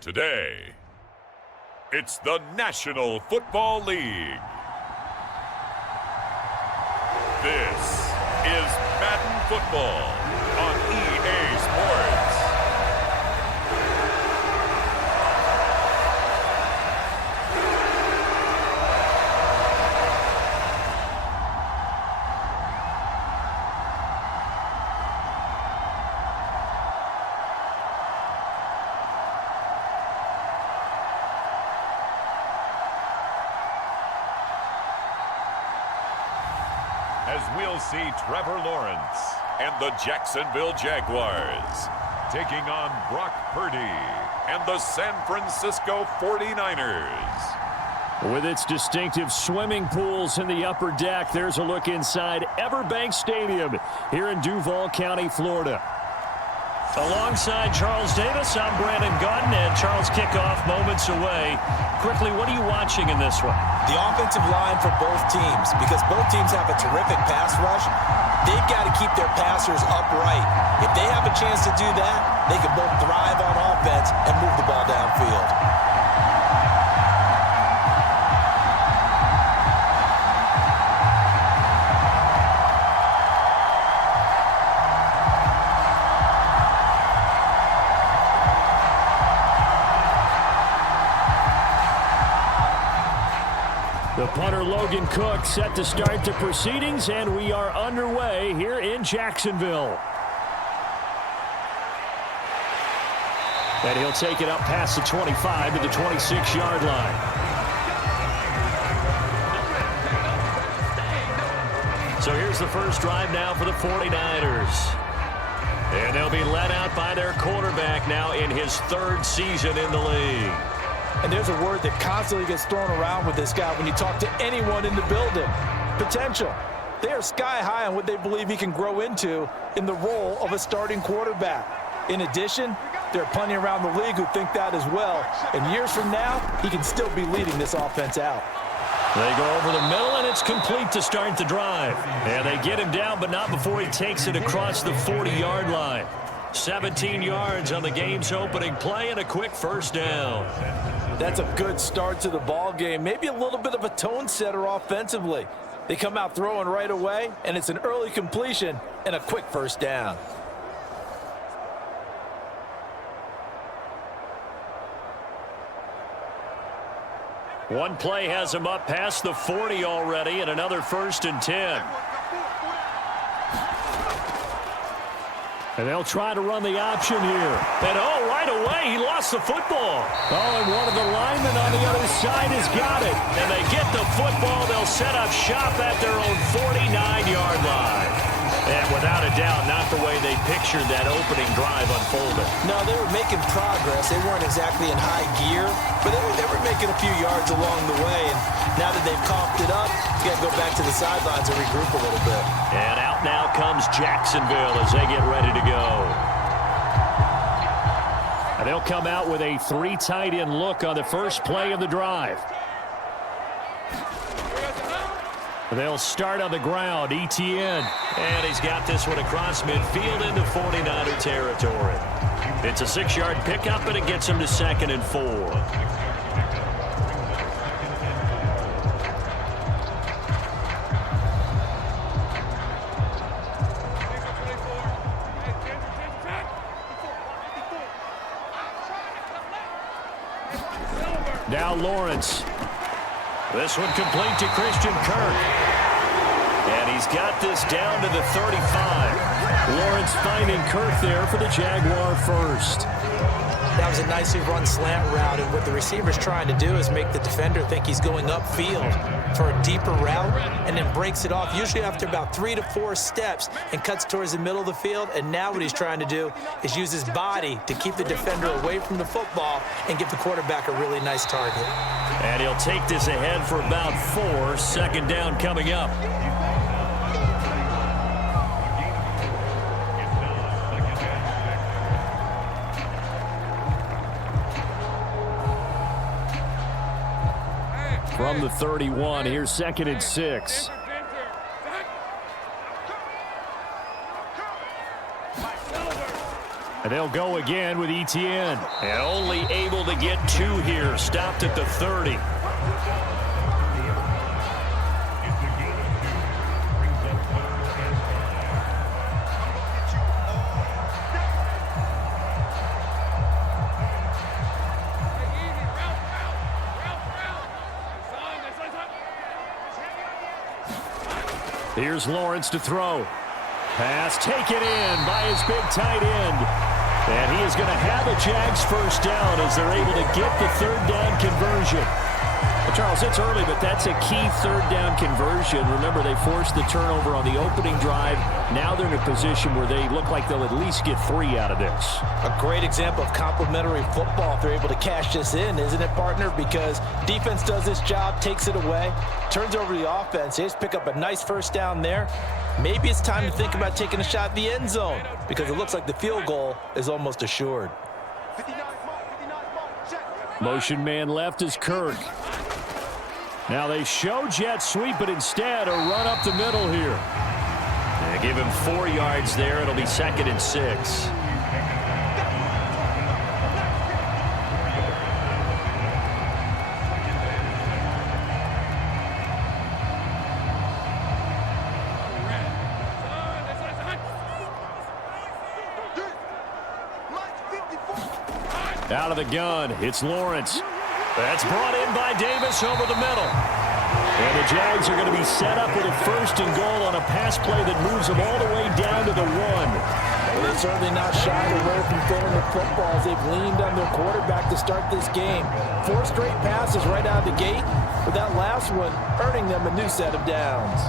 Today, it's the National Football League. This is Madden Football on EA Sports. As we'll see Trevor Lawrence and the Jacksonville Jaguars taking on Brock Purdy and the San Francisco 49ers. With its distinctive swimming pools in the upper deck, there's a look inside Everbank Stadium here in Duval County, Florida. Alongside Charles Davis, I'm Brandon Gunn, and Charles, kickoff moments away. Quickly, what are you watching in this one? The offensive line for both teams, because both teams have a terrific pass rush. They've got to keep their passers upright. If they have a chance to do that, they can both thrive on offense and move the ball downfield. The punter Logan Cook set to start the proceedings, and we are underway here in Jacksonville. And he'll take it up past the 25 to the 26-yard line. So here's the first drive now for the 49ers. And they'll be led out by their quarterback now in his third season in the league. And there's a word that constantly gets thrown around with this guy when you talk to anyone in the building. Potential. They are sky high on what they believe he can grow into in the role of a starting quarterback. In addition, there are plenty around the league who think that as well. And years from now, he can still be leading this offense out. They go over the middle, and it's complete to start the drive. And they get him down, but not before he takes it across the 40-yard line. 17 yards on the game's opening play and a quick first down. That's a good start to the ball game. Maybe a little bit of a tone setter offensively. They come out throwing right away, and it's an early completion and a quick first down. One play has him up past the 40 already, and another 1st and 10. And they'll try to run the option here. And, oh, right away, he lost the football. Oh, and one of the linemen on the other side has got it. And they get the football. They'll set up shop at their own 49-yard line. And without a doubt, not the way they pictured that opening drive unfolding. No, they were making progress. They weren't exactly in high gear, but they were making a few yards along the way. And now that they've comped it up, you got to go back to the sidelines and regroup a little bit. And out now comes Jacksonville as they get ready to go. And they'll come out with a 3 tight end look on the first play of the drive. They'll start on the ground, Etienne. And he's got this one across midfield into 49er territory. It's a 6-yard pickup, and it gets him to 2nd and 4. Now Lawrence. This one complete to Christian Kirk. And he's got this down to the 35. Lawrence finding Kirk there for the Jaguar first. That was a nicely run slant route, and what the receiver's trying to do is make the defender think he's going upfield for a deeper route, and then breaks it off, usually after about 3 to 4 steps, and cuts towards the middle of the field. And now what he's trying to do is use his body to keep the defender away from the football and give the quarterback a really nice target. And he'll take this ahead for about 4. 2nd down coming up. From the 31, here's 2nd and 6. And they'll go again with Etienne. And only able to get 2 here. Stopped at the 30. Here's Lawrence to throw. Pass taken in by his big tight end. And he is going to have a Jags first down as they're able to get the 3rd down conversion. Well, Charles, it's early, but that's a key 3rd down conversion. Remember, they forced the turnover on the opening drive. Now they're in a position where they look like they'll at least get 3 out of this. A great example of complementary football if they're able to cash this in, isn't it, partner? Because defense does its job, takes it away, turns over the offense. They just pick up a nice first down there. Maybe it's time to think about taking a shot at the end zone because it looks like the field goal is almost assured. Motion man left is Kirk. Now they show jet sweep, but instead a run up the middle here. They give him 4 yards there. It'll be 2nd and 6. Out of the gun, it's Lawrence. That's brought in by Davis over the middle. And the Jags are going to be set up with a 1st and goal on a pass play that moves them all the way down to the 1. Well, they're certainly not shied away from throwing the football as they've leaned on their quarterback to start this game. 4 straight passes right out of the gate, with that last one earning them a new set of downs.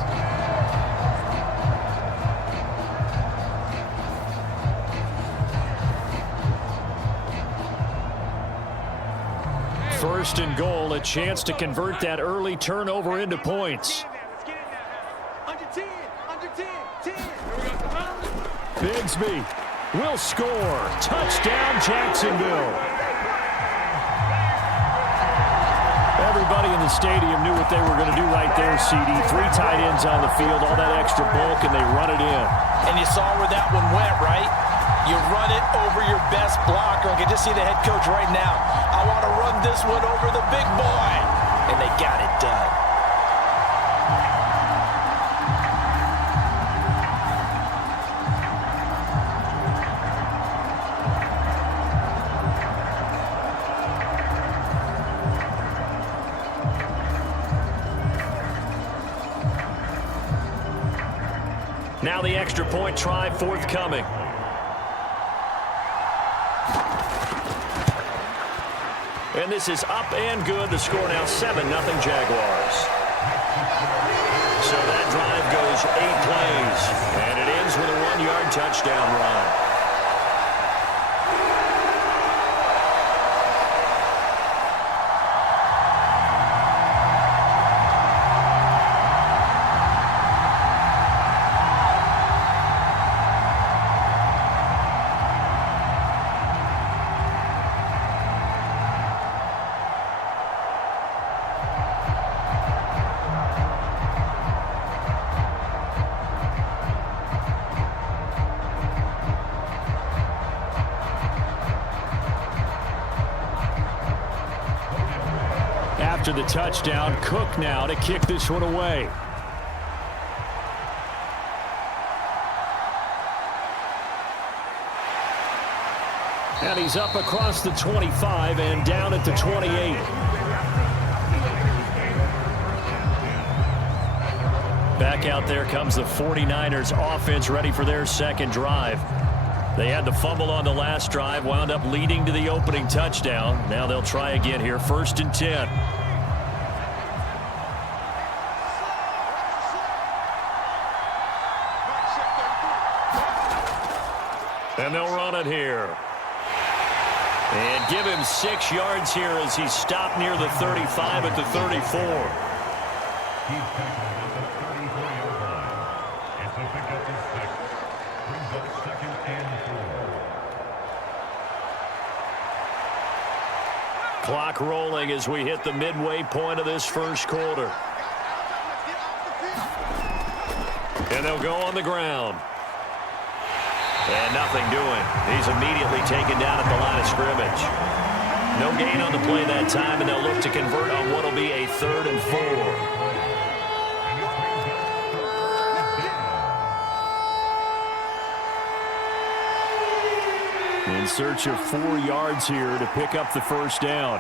First and goal, a chance to convert that early turnover into points. Bigsby will score. Touchdown, Jacksonville. Everybody in the stadium knew what they were going to do right there, CD. 3 tight ends on the field, all that extra bulk, and they run it in. And you saw where that one went, right? You run it over your best blocker. I can just see the head coach right now. I want to run this one over the big boy. And they got it done. Now the extra point try forthcoming. And this is up and good. The score now 7-0 Jaguars. So that drive goes 8 plays. And it ends with a 1-yard touchdown run. After the touchdown, Cook now to kick this one away. And he's up across the 25 and down at the 28. Back out there comes the 49ers offense ready for their second drive. They had the fumble on the last drive, wound up leading to the opening touchdown. Now they'll try again here, 1st and 10. And they'll run it here. And give him 6 yards here as he's stopped near the 35 at the 34. Clock rolling as we hit the midway point of this first quarter. And they'll go on the ground. And nothing doing. He's immediately taken down at the line of scrimmage. No gain on the play that time, and they'll look to convert on what will be a 3rd and 4. In search of 4 yards here to pick up the first down.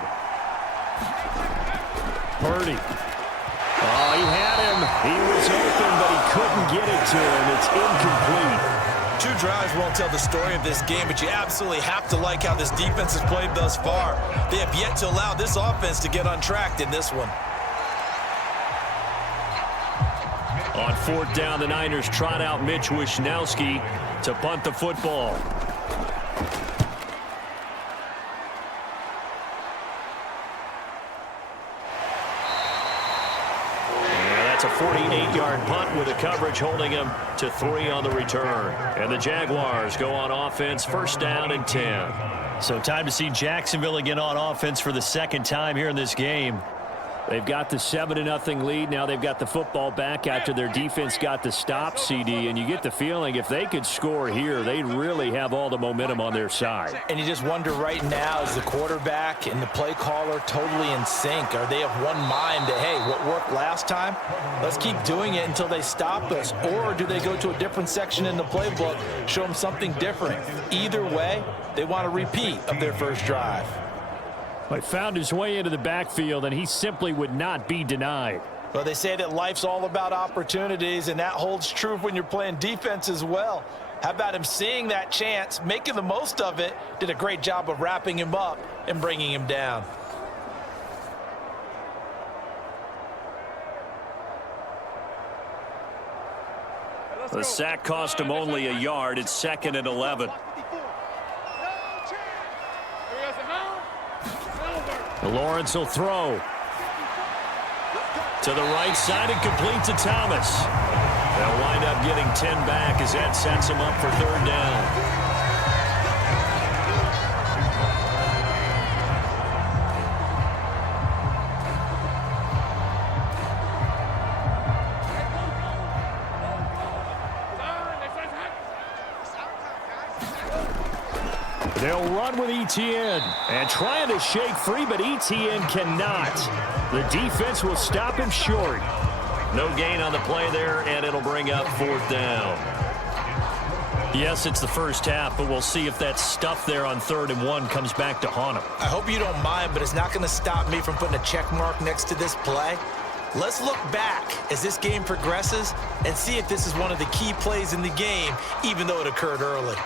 Purdy. Oh, he had him. He was open, but he couldn't get it to him. It's incomplete. 2 drives won't tell the story of this game, but you absolutely have to like how this defense has played thus far. They have yet to allow this offense to get untracked in this one. On 4th down, the Niners trot out Mitch Wishnowski to punt the football. That's a 48-yard punt with the coverage holding him to 3 on the return. And the Jaguars go on offense, 1st down and 10. So time to see Jacksonville again on offense for the 2nd time here in this game. They've got the 7-0 lead. Now they've got the football back after their defense got the stop, CD. And you get the feeling if they could score here, they'd really have all the momentum on their side. And you just wonder right now, is the quarterback and the play caller totally in sync? Are they of one mind that, hey, what worked last time, let's keep doing it until they stop us? Or do they go to a different section in the playbook, show them something different? Either way, they want a repeat of their first drive. He found his way into the backfield, and he simply would not be denied. Well, they say that life's all about opportunities, and that holds true when you're playing defense as well. How about him seeing that chance, making the most of it, did a great job of wrapping him up and bringing him down. The sack cost him only a yard. It's 2nd and 11. Lawrence will throw to the right side and complete to Thomas. They'll wind up getting 10 back as that sets him up for 3rd down. They'll run with Etienne and trying to shake free, but Etienne cannot. The defense will stop him short. No gain on the play there, and it'll bring up 4th down. Yes, it's the first half, but we'll see if that stuff there on 3rd and 1 comes back to haunt him. I hope you don't mind, but it's not going to stop me from putting a check mark next to this play. Let's look back as this game progresses and see if this is one of the key plays in the game, even though it occurred early.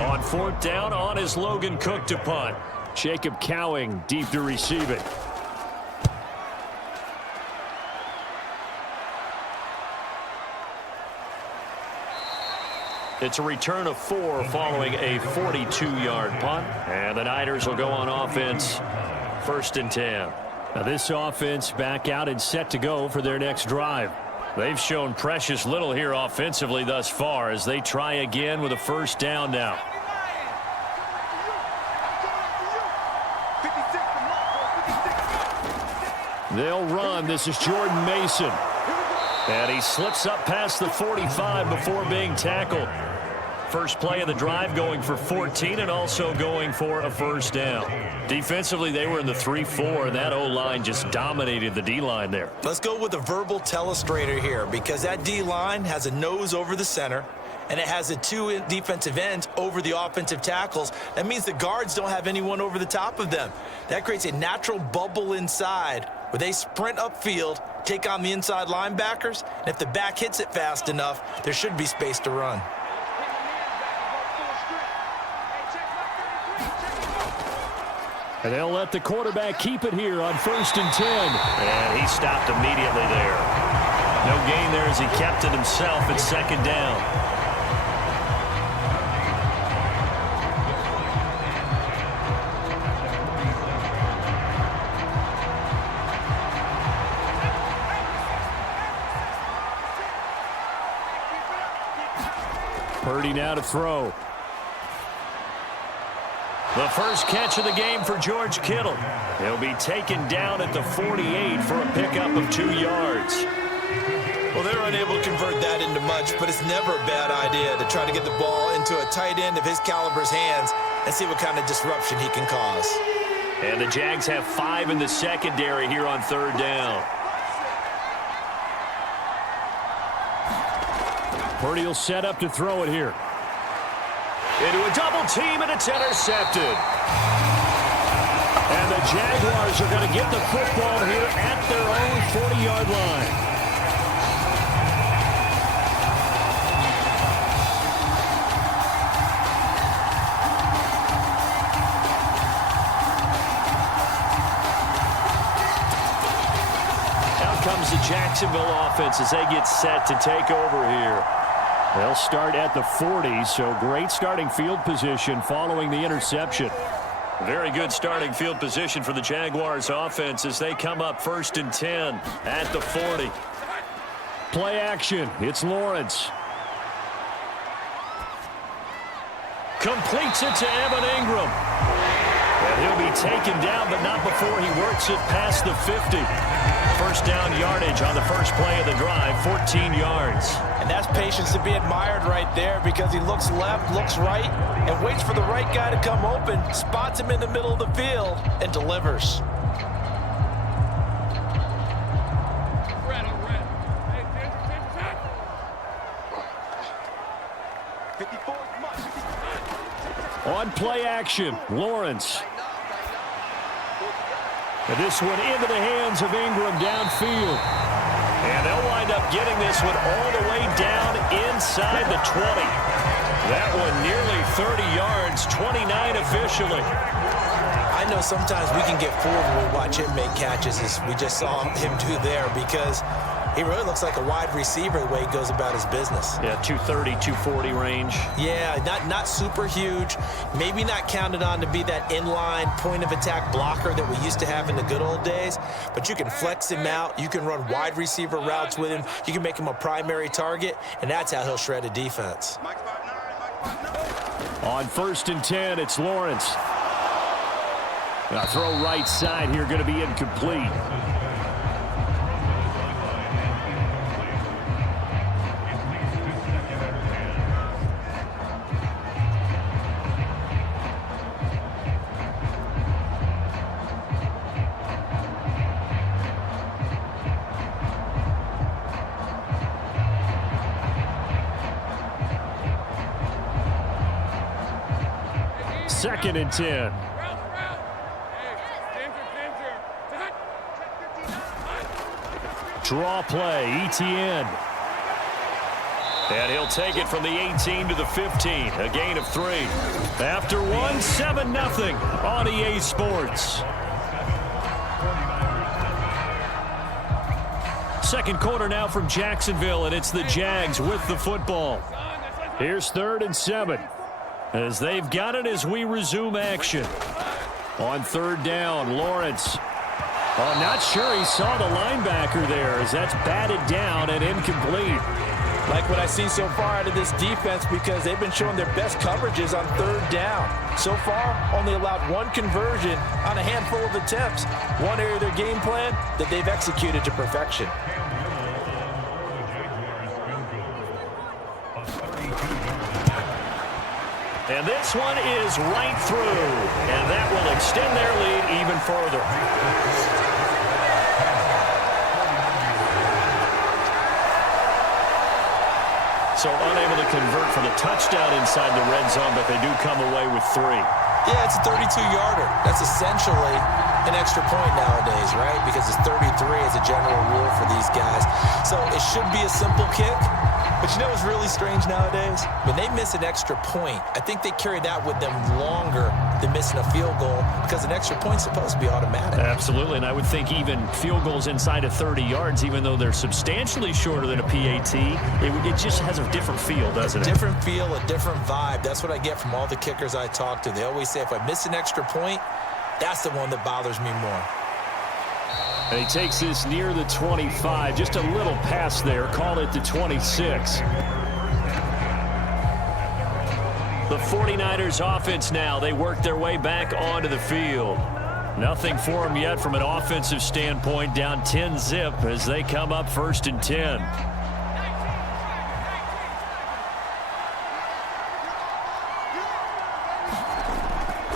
On 4th down, on is Logan Cook to punt. Jacob Cowing deep to receive it. It's a return of 4 following a 42-yard punt. And the Niners will go on offense, 1st and 10. Now this offense back out and set to go for their next drive. They've shown precious little here offensively thus far as they try again with a 1st down now. They'll run. This is Jordan Mason. And he slips up past the 45 before being tackled. First play of the drive going for 14 and also going for a 1st down. Defensively, they were in the 3-4, and that O-line just dominated the D-line there. Let's go with a verbal telestrator here because that D-line has a nose over the center, and it has the 2 defensive ends over the offensive tackles. That means the guards don't have anyone over the top of them. That creates a natural bubble inside where they sprint upfield, take on the inside linebackers, and if the back hits it fast enough, there should be space to run. And they'll let the quarterback keep it here on 1st and 10. And he stopped immediately there. No gain there as he kept it himself at 2nd down. Purdy now to throw. The The first catch of the game for George Kittle. He'll be taken down at the 48 for a pickup of 2 yards. Well, they're unable to convert that into much, but it's never a bad idea to try to get the ball into a tight end of his caliber's hands and see what kind of disruption he can cause. And the Jags have 5 in the secondary here on 3rd down. Purdy will set up to throw it here. Into a double team, and it's intercepted. And the Jaguars are going to get the football here at their own 40-yard line. Out comes the Jacksonville offense as they get set to take over here. They'll start at the 40, so great starting field position following the interception. Very good starting field position for the Jaguars offense as they come up 1st and 10 at the 40. Play action. It's Lawrence. Completes it to Evan Ingram. And he'll be taken down, but not before he works it past the 50. First down yardage on the first play of the drive, 14 yards. And that's patience to be admired right there because he looks left, looks right, and waits for the right guy to come open, spots him in the middle of the field, and delivers. On play action, Lawrence. And this one into the hands of Ingram downfield. And they'll wind up getting this one all the way down inside the 20. That one nearly 30 yards, 29 officially. I know sometimes we can get fooled when we watch him make catches, as we just saw him do there, because he really looks like a wide receiver the way he goes about his business. Yeah, 230, 240 range. Yeah, not super huge. Maybe not counted on to be that inline point-of-attack blocker that we used to have in the good old days. But you can flex him out. You can run wide receiver routes with him. You can make him a primary target, and that's how he'll shred a defense. On 1st and 10, it's Lawrence. Now throw right side here, going to be incomplete. Second and 10. Draw play, ETN. And he'll take it from the 18 to the 15. A gain of 3. After one, 7-0 on EA Sports. Second quarter now from Jacksonville, and it's the Jags with the football. Here's 3rd and 7. As they've got it as we resume action. On 3rd down, Lawrence. Oh, not sure he saw the linebacker there as that's batted down and incomplete. Like what I've seen so far out of this defense, because they've been showing their best coverages on 3rd down. So far, only allowed 1 conversion on a handful of attempts. One area of their game plan that they've executed to perfection. And this one is right through, and that will extend their lead even further. So unable to convert for the touchdown inside the red zone, but they do come away with 3. Yeah, it's a 32-yarder. That's essentially an extra point nowadays, right? Because it's 33 as a general rule for these guys. So it should be a simple kick. But you know what's really strange nowadays? When they miss an extra point, I think they carry that with them longer than missing a field goal, because an extra point's supposed to be automatic. Absolutely, and I would think even field goals inside of 30 yards, even though they're substantially shorter than a PAT, it just has a different feel, doesn't it? A different feel, a different vibe. That's what I get from all the kickers I talk to. They always say if I miss an extra point, that's the one that bothers me more. And he takes this near the 25, just a little pass there, call it the 26. The 49ers offense now, they work their way back onto the field. Nothing for them yet from an offensive standpoint, down 10-zip as they come up 1st and 10.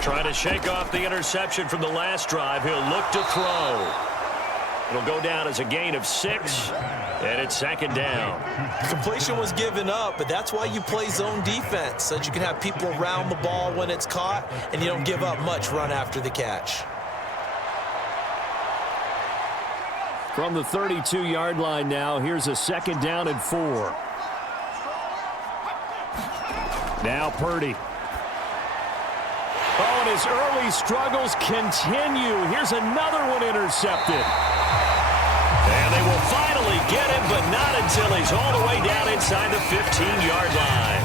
Trying to shake off the interception from the last drive. He'll look to throw. It'll go down as a gain of 6, and it's 2nd down. Completion was given up, but that's why you play zone defense, so that you can have people around the ball when it's caught, and you don't give up much run after the catch. From the 32-yard line now, here's a 2nd down and 4. Now Purdy. Oh, and his early struggles continue. Here's another one intercepted. And they will finally get him, but not until he's all the way down inside the 15-yard line.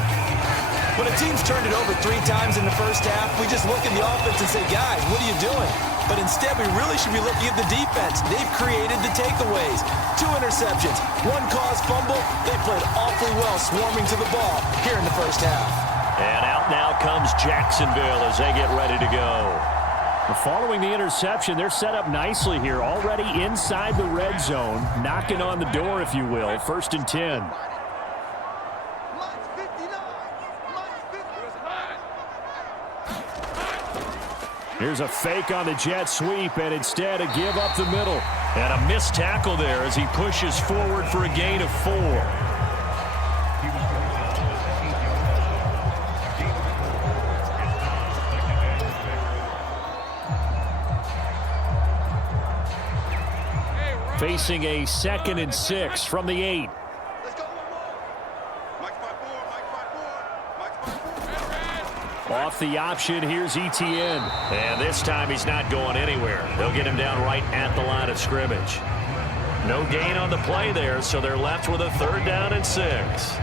When a team's turned it over 3 times in the first half, we just look at the offense and say, guys, what are you doing? But instead, we really should be looking at the defense. They've created the takeaways. 2 interceptions, 1 caused fumble. They played awfully well swarming to the ball here in the first half. And out now comes Jacksonville as they get ready to go. Following the interception, they're set up nicely here, already inside the red zone, knocking on the door, if you will. 1st and 10. Here's a fake on the jet sweep, and instead a give up the middle. And a missed tackle there as he pushes forward for a gain of 4. Facing a 2nd and 6 from the 8. Off the option, here's Etienne. And this time he's not going anywhere. They'll get him down right at the line of scrimmage. No gain on the play there, so they're left with a 3rd down and 6.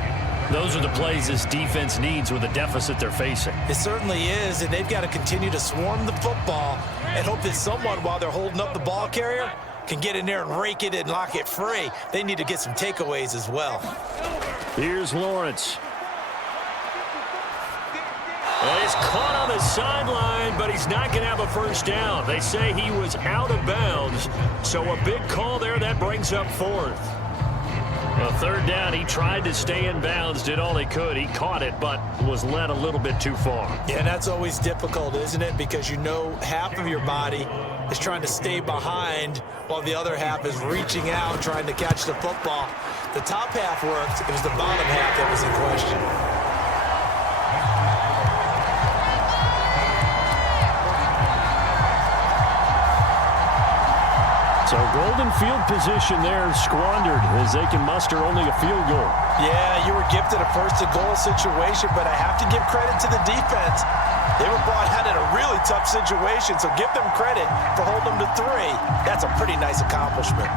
Those are the plays this defense needs with the deficit they're facing. It certainly is, and they've got to continue to swarm the football and hope that someone, while they're holding up the ball carrier, can get in there and rake it and lock it free. They need to get some takeaways as well. Here's Lawrence. Well, he's caught on the sideline, but he's not going to have a 1st down. They say he was out of bounds, so a big call there. That brings up 4th. Well, 3rd down, he tried to stay in bounds, did all he could. He caught it, but was led a little bit too far. Yeah, that's always difficult, isn't it? Because you know half of your body is trying to stay behind while the other half is reaching out, trying to catch the football. The top half worked. It was the bottom half that was in question. So golden field position there squandered as they can muster only a field goal. Yeah, you were gifted a 1st-and-goal situation, but I have to give credit to the defense. They were brought out in a really tough situation, so give them credit for holding them to 3. That's a pretty nice accomplishment.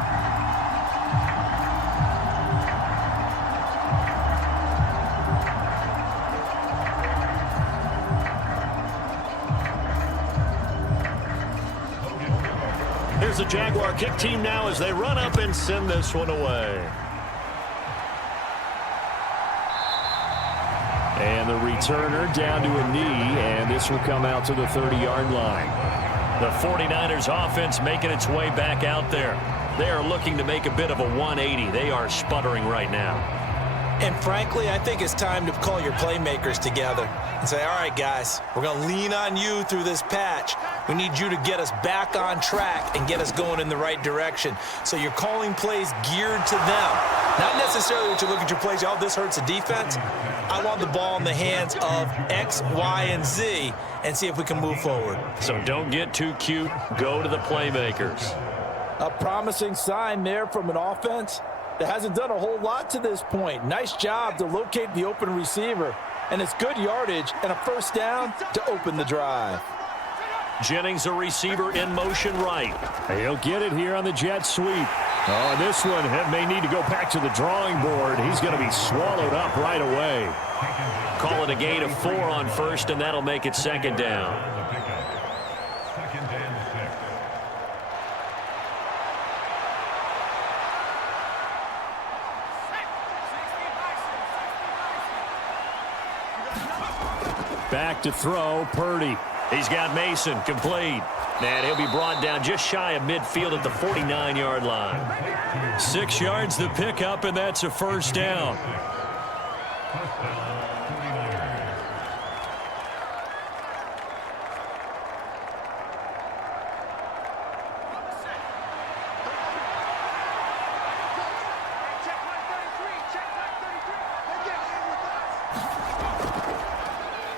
Here's the Jaguar kick team now as they run up and send this one away. And the returner down to a knee, and this will come out to the 30-yard line. The 49ers offense making its way back out there. They are looking to make a bit of a 180. They are sputtering right now. And frankly, I think it's time to call your playmakers together and say, all right, guys, we're going to lean on you through this patch. We need you to get us back on track and get us going in the right direction. So you're calling plays geared to them. Not necessarily that you look at your plays, oh, this hurts the defense. I want the ball in the hands of X, Y, and Z and see if we can move forward. So don't get too cute. Go to the playmakers. A promising sign there from an offense that hasn't done a whole lot to this point. Nice job to locate the open receiver. And it's good yardage and a 1st down to open the drive. Jennings, a receiver in motion right. He'll get it here on the jet sweep. Oh, this one may need to go back to the drawing board. He's going to be swallowed up right away. Call it a gain of 4 on 1st, and that'll make it 2nd down. Back to throw, Purdy. He's got Mason, complete. And he'll be brought down just shy of midfield at the 49-yard line. 6 yards the pickup, and that's a first down.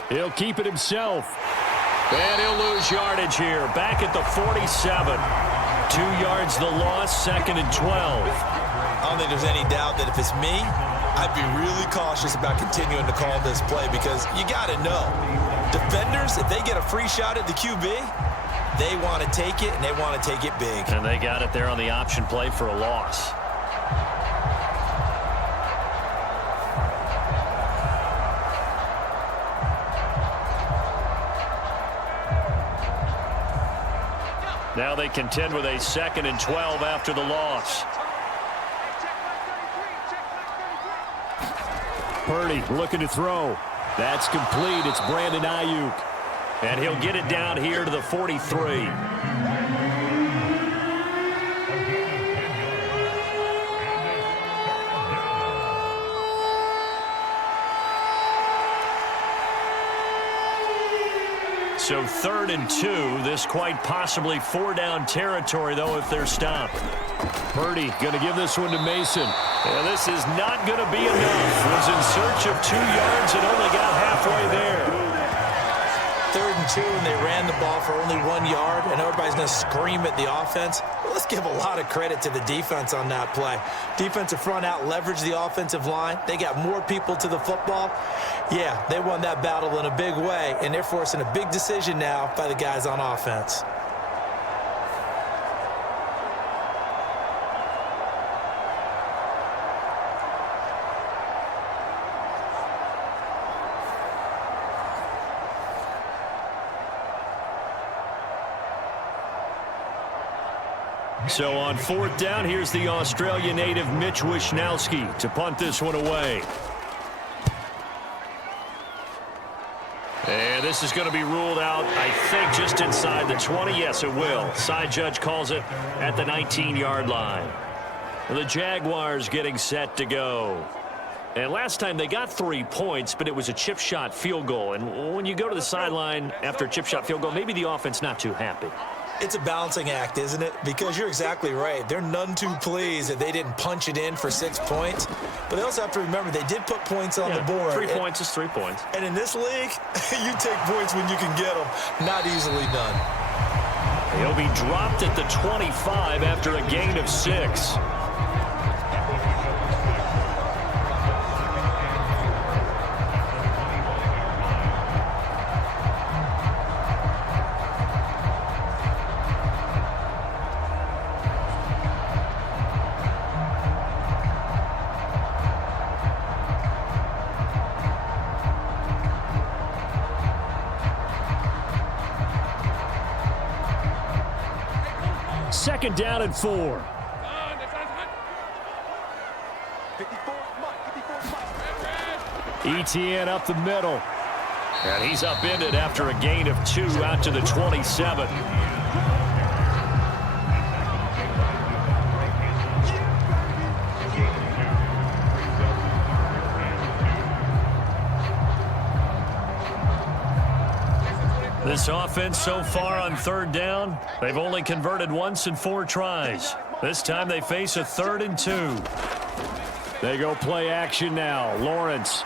He'll keep it himself. And he'll lose yardage here. Back at the 47. 2 yards the loss, 2nd and 12. I don't think there's any doubt that if it's me, I'd be really cautious about continuing to call this play because you got to know, defenders, if they get a free shot at the QB, they want to take it, and they want to take it big. And they got it there on the option play for a loss. Now they contend with a 2nd and 12 after the loss. Purdy looking to throw. That's complete. It's Brandon Ayuk. And he'll get it down here to the 43. So 3rd and 2. This quite possibly 4-down territory, though, if they're stopped. Purdy going to give this one to Mason. And this is not going to be enough. Was in search of 2 yards and only got halfway there. 3rd and 2, and they ran the ball for only 1 yard, and everybody's going to scream at the offense. Well, let's give a lot of credit to the defense on that play. Defensive front out leveraged the offensive line. They got more people to the football. Yeah, they won that battle in a big way, and they're forcing a big decision now by the guys on offense. So on 4th down, here's the Australia native Mitch Wishnowsky to punt this one away. And this is going to be ruled out, I think, just inside the 20. Yes, it will. Side judge calls it at the 19-yard line. The Jaguars getting set to go. And last time they got 3 points, but it was a chip shot field goal. And when you go to the sideline after a chip shot field goal, maybe the offense not too happy. It's a balancing act, isn't it? Because you're exactly right. They're none too pleased that they didn't punch it in for 6 points. But they also have to remember they did put points on the board. 3 points is 3 points. And in this league, you take points when you can get them. Not easily done. He'll be dropped at the 25 after a gain of 6. Second down and 4. ETN up the middle. And he's upended after a gain of 2 out to the 27. This offense so far on 3rd down, they've only converted once in 4 tries. This time they face a 3rd and 2. They go play action now. Lawrence.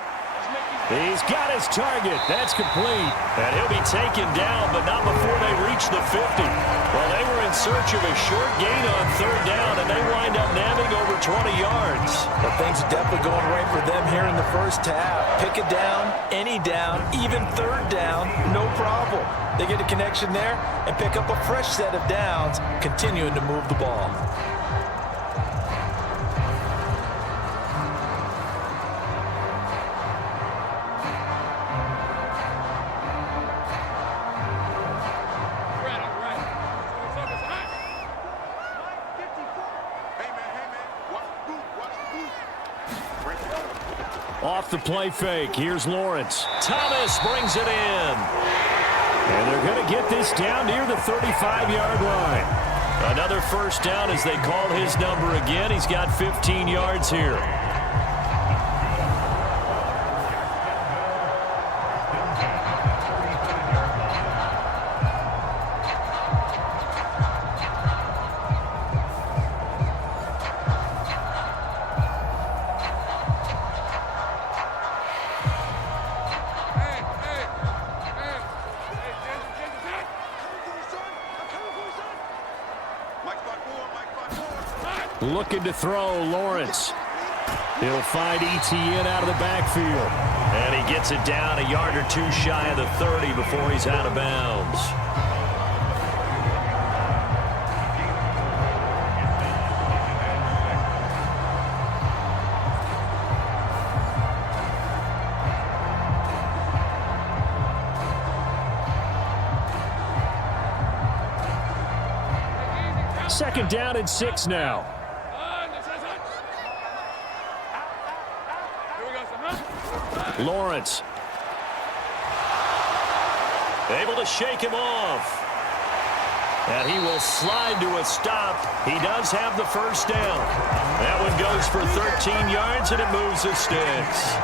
He's got his target. That's complete. And he'll be taken down, but not before they reach the 50. Well, they were in search of a short gain on 3rd down, and they wind up nabbing over 20 yards. Well, things are definitely going right for them here in the first half. Pick a down, any down, even 3rd down, no problem. They get a connection there and pick up a fresh set of downs, continuing to move the ball. Off the play fake, here's Lawrence. Thomas brings it in. And they're going to get this down near the 35-yard line. Another first down as they call his number again. He's got 15 yards here. Looking to throw, Lawrence. He'll find ETN out of the backfield. And he gets it down a yard or two shy of the 30 before he's out of bounds. Second down and 6 now. Lawrence. Able to shake him off. And he will slide to a stop. He does have the first down. That one goes for 13 yards, and it moves the sticks.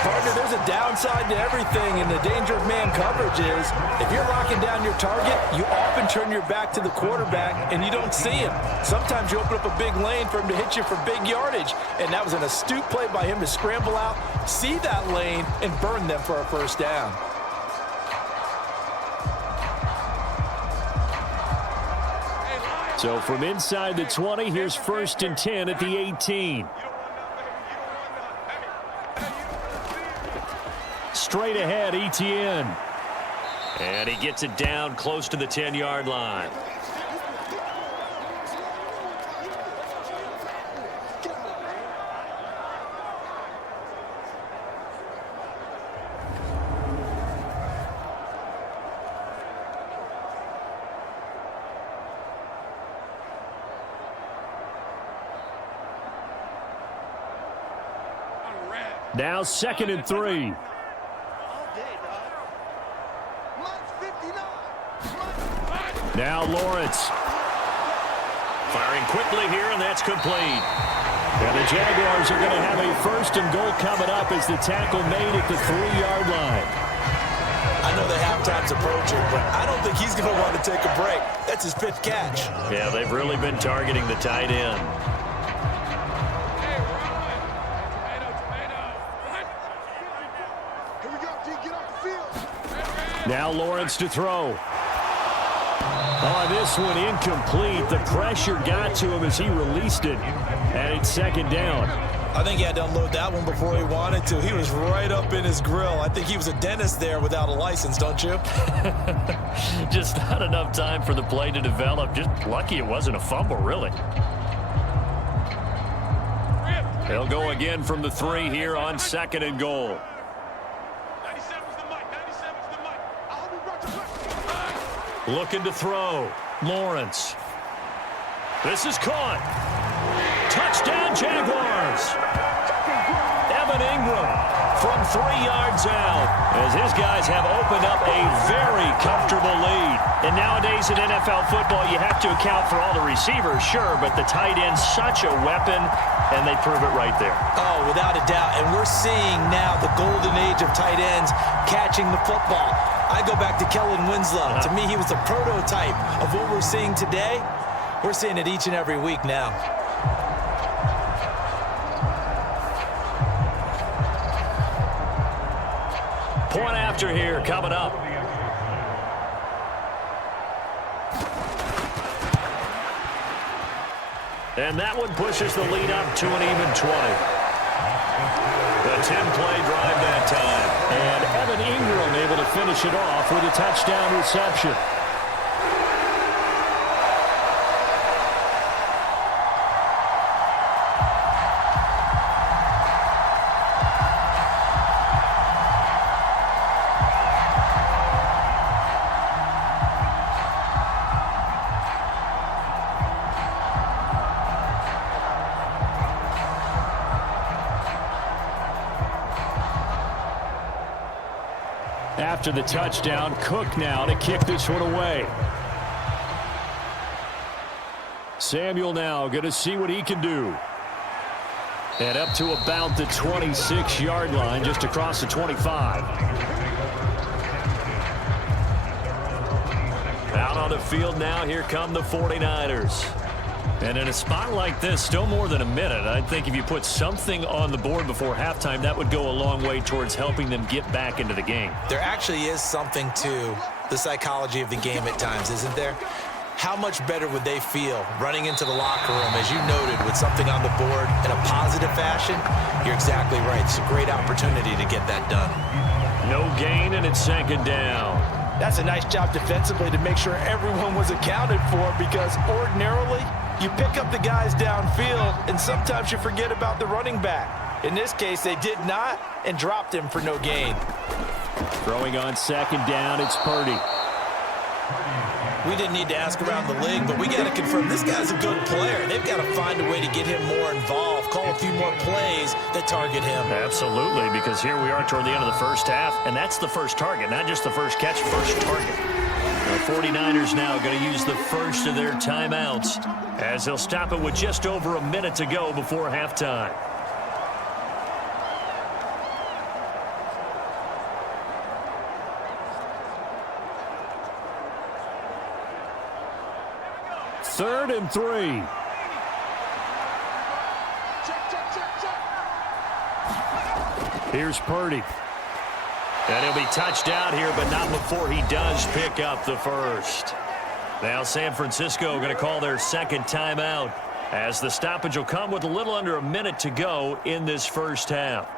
Partner, there's a downside to everything, and the danger of man coverage is if you're locking down your target, you often turn your back to the quarterback, and you don't see him. Sometimes you open up a big lane for him to hit you for big yardage, and that was an astute play by him to scramble out, see that lane, and burn them for a first down. So from inside the 20, here's 1st and 10 at the 18. Straight ahead, ETN. And he gets it down close to the 10-yard line. Now 2nd and 3. Now Lawrence. Firing quickly here, and that's complete. And the Jaguars are going to have a 1st and goal coming up as the tackle made at the 3-yard line. I know the halftime's approaching, but I don't think he's going to want to take a break. That's his fifth catch. Yeah, they've really been targeting the tight end. Now Lawrence to throw. Oh, this one incomplete. The pressure got to him as he released it. And it's 2nd down. I think he had to unload that one before he wanted to. He was right up in his grill. I think he was a dentist there without a license, don't you? Just not enough time for the play to develop. Just lucky it wasn't a fumble, really. They'll go again from the 3 here on 2nd and goal. Looking to throw. Lawrence. This is caught. Touchdown, Jaguars. Evan Ingram from 3 yards out as his guys have opened up a very comfortable lead. And nowadays in NFL football, you have to account for all the receivers, sure, but the tight end's such a weapon, and they prove it right there. Oh, without a doubt. And we're seeing now the golden age of tight ends catching the football. I go back to Kellen Winslow. To me, he was the prototype of what we're seeing today. We're seeing it each and every week now. Point after here coming up. And that one pushes the lead up to an even 20. The 10-play drive that time. And Evan Ingram able to finish it off with a touchdown reception. After the touchdown, Cook now to kick this one away. Samuel now going to see what he can do. And up to about the 26-yard line, just across the 25. Out on the field now, here come the 49ers. And in a spot like this, still more than a minute, I think if you put something on the board before halftime, that would go a long way towards helping them get back into the game. There actually is something to the psychology of the game at times, isn't there? How much better would they feel running into the locker room, as you noted, with something on the board in a positive fashion? You're exactly right. It's a great opportunity to get that done. No gain, and it's second down. That's a nice job defensively to make sure everyone was accounted for, because ordinarily you pick up the guys downfield and sometimes you forget about the running back. In this case, they did not and dropped him for no gain. Throwing on second down, it's Purdy. We didn't need to ask around the league, but we got to confirm this guy's a good player. They've got to find a way to get him more involved, call a few more plays that target him. Absolutely, because here we are toward the end of the first half, and that's the first target, not just the first catch, first target. The 49ers now going to use the first of their timeouts as they'll stop it with just over a minute to go before halftime. Third and 3. Here's Purdy. And he'll be touched out here, but not before he does pick up the first. Now San Francisco going to call their second timeout as the stoppage will come with a little under a minute to go in this first half.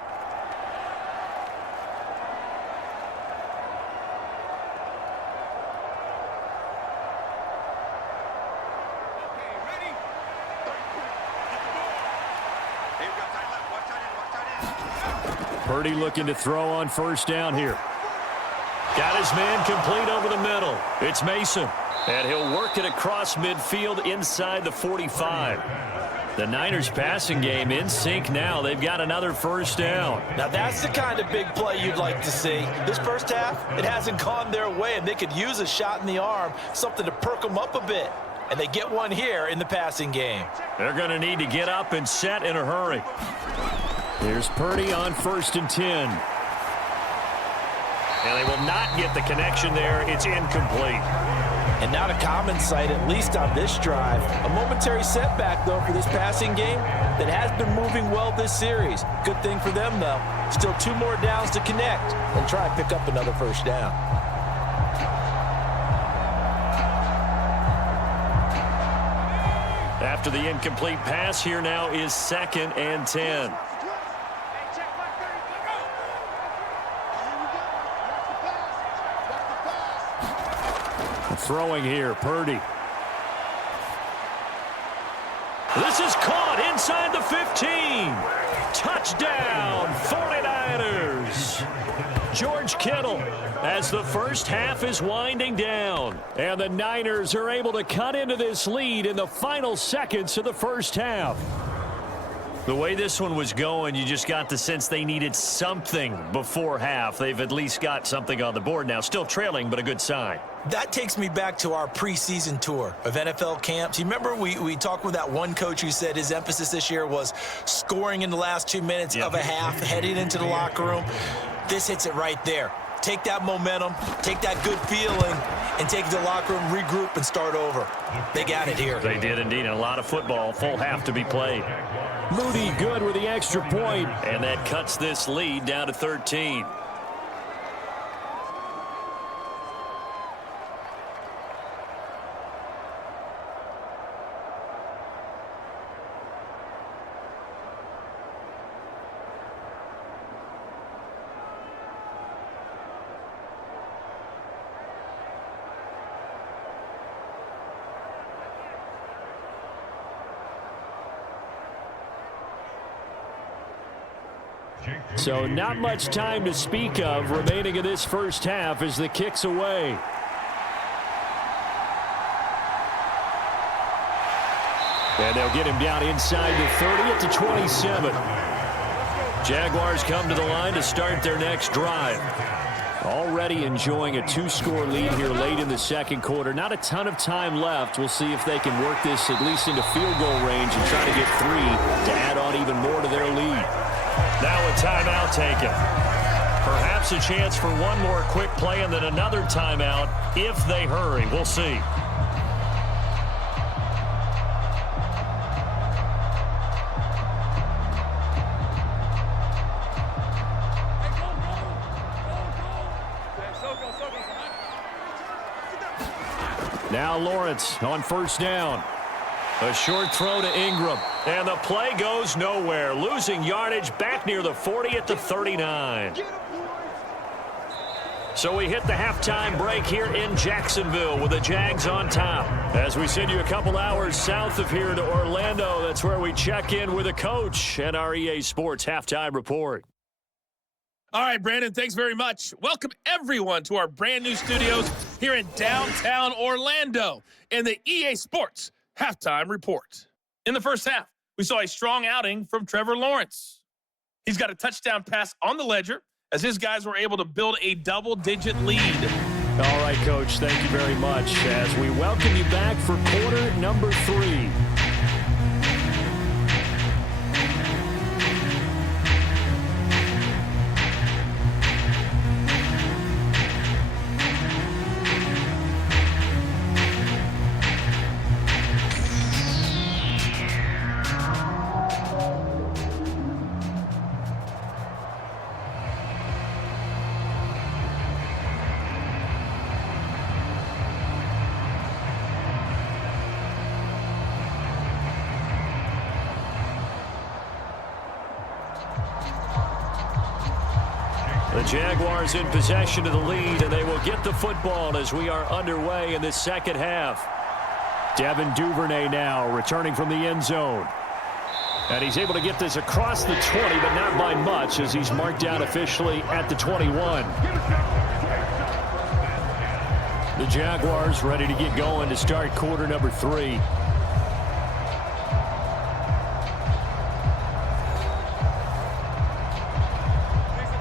Purdy looking to throw on first down here. Got his man complete over the middle. It's Mason. And he'll work it across midfield inside the 45. The Niners passing game in sync now. They've got another first down. Now that's the kind of big play you'd like to see. This first half, it hasn't gone their way, and they could use a shot in the arm, something to perk them up a bit. And they get one here in the passing game. They're going to need to get up and set in a hurry. Here's Purdy on first and 10. And they will not get the connection there. It's incomplete. And not a common sight, at least on this drive. A momentary setback, though, for this passing game that has been moving well this series. Good thing for them, though. Still 2 more downs to connect and try and pick up another first down. After the incomplete pass, here now is second and 10. Throwing here, Purdy. This is caught inside the 15. Touchdown, 49ers. George Kittle as the first half is winding down. And the Niners are able to cut into this lead in the final seconds of the first half. The way this one was going, you just got the sense they needed something before half. They've at least got something on the board now. Still trailing, but a good sign. That takes me back to our preseason tour of NFL camps. You remember we talked with that one coach who said his emphasis this year was scoring in the last 2 minutes of a half, heading into the locker room. This hits it right there. Take that momentum, take that good feeling, and take the locker room, regroup, and start over. They got it here. They did indeed. And a lot of football, full half to be played. Moody good with the extra point, and that cuts this lead down to 13. So not much time to speak of remaining in this first half as the kick's away. And they'll get him down inside the 30 at the 27. Jaguars come to the line to start their next drive. Already enjoying a 2-score lead here late in the second quarter. Not a ton of time left. We'll see if they can work this at least into field goal range and try to get 3 to add on even more to their lead. Now a timeout taken. Perhaps a chance for one more quick play and then another timeout if they hurry. We'll see. Now Lawrence on first down. A short throw to Ingram. And the play goes nowhere. Losing yardage back near the 40 at the 39. So we hit the halftime break here in Jacksonville with the Jags on top. As we send you a couple hours south of here to Orlando, that's where we check in with the coach and our EA Sports halftime report. All right, Brandon, thanks very much. Welcome, everyone, to our brand-new studios here in downtown Orlando in the EA Sports halftime report. In the first half, we saw a strong outing from Trevor Lawrence. He's got a touchdown pass on the ledger as his guys were able to build a double-digit lead. All right, Coach, thank you very much as we welcome you back for quarter number 3. The Jaguars in possession of the lead, and they will get the football as we are underway in the second half. Devin Duvernay now returning from the end zone. And he's able to get this across the 20, but not by much as he's marked down officially at the 21. The Jaguars ready to get going to start quarter number 3.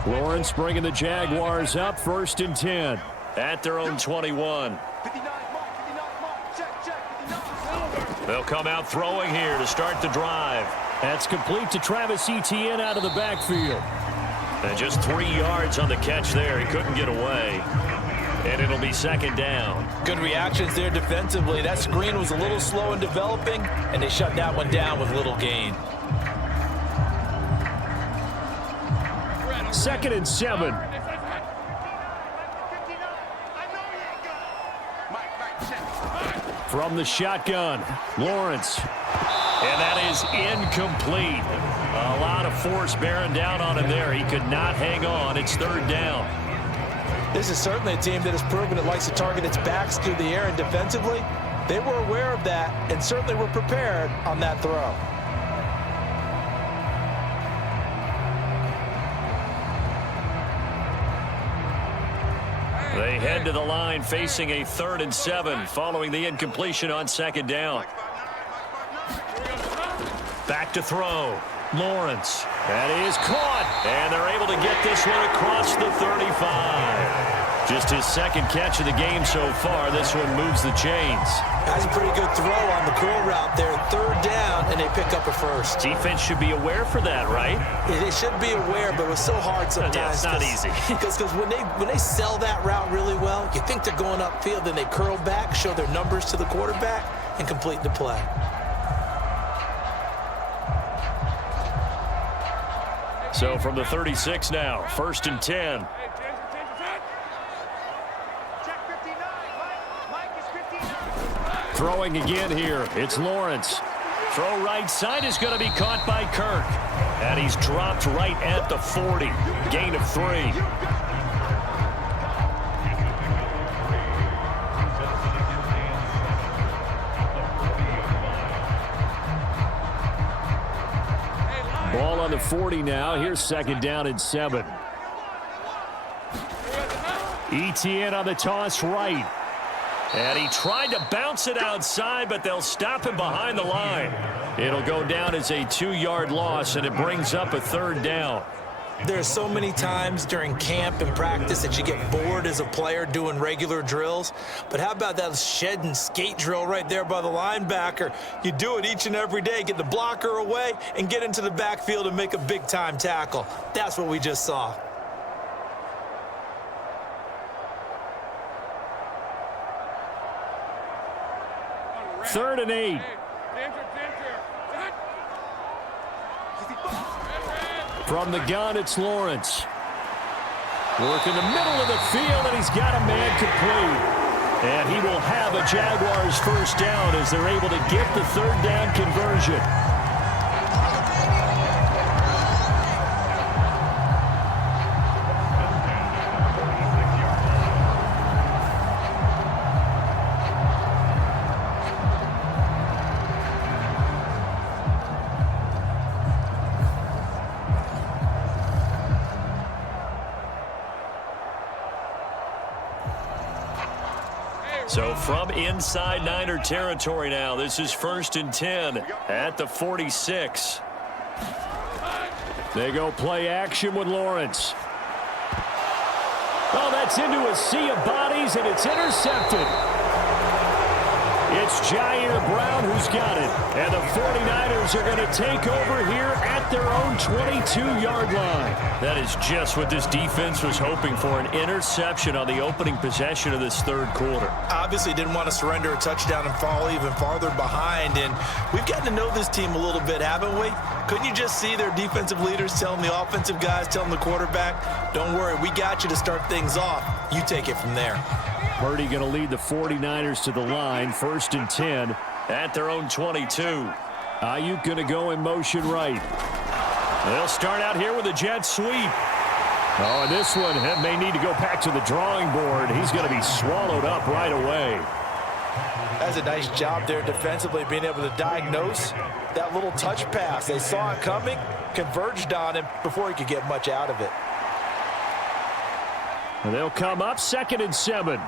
Lawrence bringing the Jaguars up, 1st and 10 at their own 21. They'll come out throwing here to start the drive. That's complete to Travis Etienne out of the backfield. And just 3 yards on the catch there. He couldn't get away. And it'll be second down. Good reactions there defensively. That screen was a little slow in developing, and they shut that one down with little gain. 2nd and 7. From the shotgun, Lawrence. And that is incomplete. A lot of force bearing down on him there. He could not hang on. It's 3rd down. This is certainly a team that has proven it likes to target its backs through the air, and defensively, they were aware of that and certainly were prepared on that throw. They head to the line facing a 3rd and 7 following the incompletion on 2nd down. Back to throw. Lawrence. That is caught. And they're able to get this one across the 35. Just his 2nd catch of the game so far. This one moves the chains. That's a pretty good throw on the curl route there. 3rd down, and they pick up a 1st. Defense should be aware for that, right? They should be aware, but it was so hard sometimes. Yeah, it's not easy. Because when they sell that route really well, you think they're going upfield, then they curl back, show their numbers to the quarterback, and complete the play. So from the 36 now, 1st and 10. Throwing again here. It's Lawrence. Throw right side is going to be caught by Kirk. And he's dropped right at the 40. Gain of 3. Ball on the 40 now. Here's 2nd down and 7. Etienne on the toss right. And he tried to bounce it outside, but they'll stop him behind the line. It'll go down as a 2-yard loss, and it brings up a 3rd down. There's so many times during camp and practice that you get bored as a player doing regular drills. But how about that shed and skate drill right there by the linebacker? You do it each and every day. Get the blocker away and get into the backfield and make a big-time tackle. That's what we just saw. Third and 8. From the gun, it's Lawrence. Work in the middle of the field, and he's got a man complete. And he will have a Jaguars first down as they're able to get the 3rd down conversion. So from inside Niner territory now, this is 1st and 10 at the 46. They go play action with Lawrence. Oh, that's into a sea of bodies, and it's intercepted. It's Jair Brown who's got it. And the 49ers are going to take over here at their own 22-yard line. That is just what this defense was hoping for, an interception on the opening possession of this 3rd quarter. Obviously didn't want to surrender a touchdown and fall even farther behind. And we've gotten to know this team a little bit, haven't we? Couldn't you just see their defensive leaders telling the offensive guys, telling the quarterback, don't worry, we got you to start things off. You take it from there. Purdy going to lead the 49ers to the line, 1st and 10 at their own 22. Ayuk going to go in motion right. They'll start out here with a jet sweep. Oh, and this one may need to go back to the drawing board. He's going to be swallowed up right away. That's a nice job there defensively, being able to diagnose that little touch pass. They saw it coming, converged on him before he could get much out of it. And they'll come up 2nd and 7.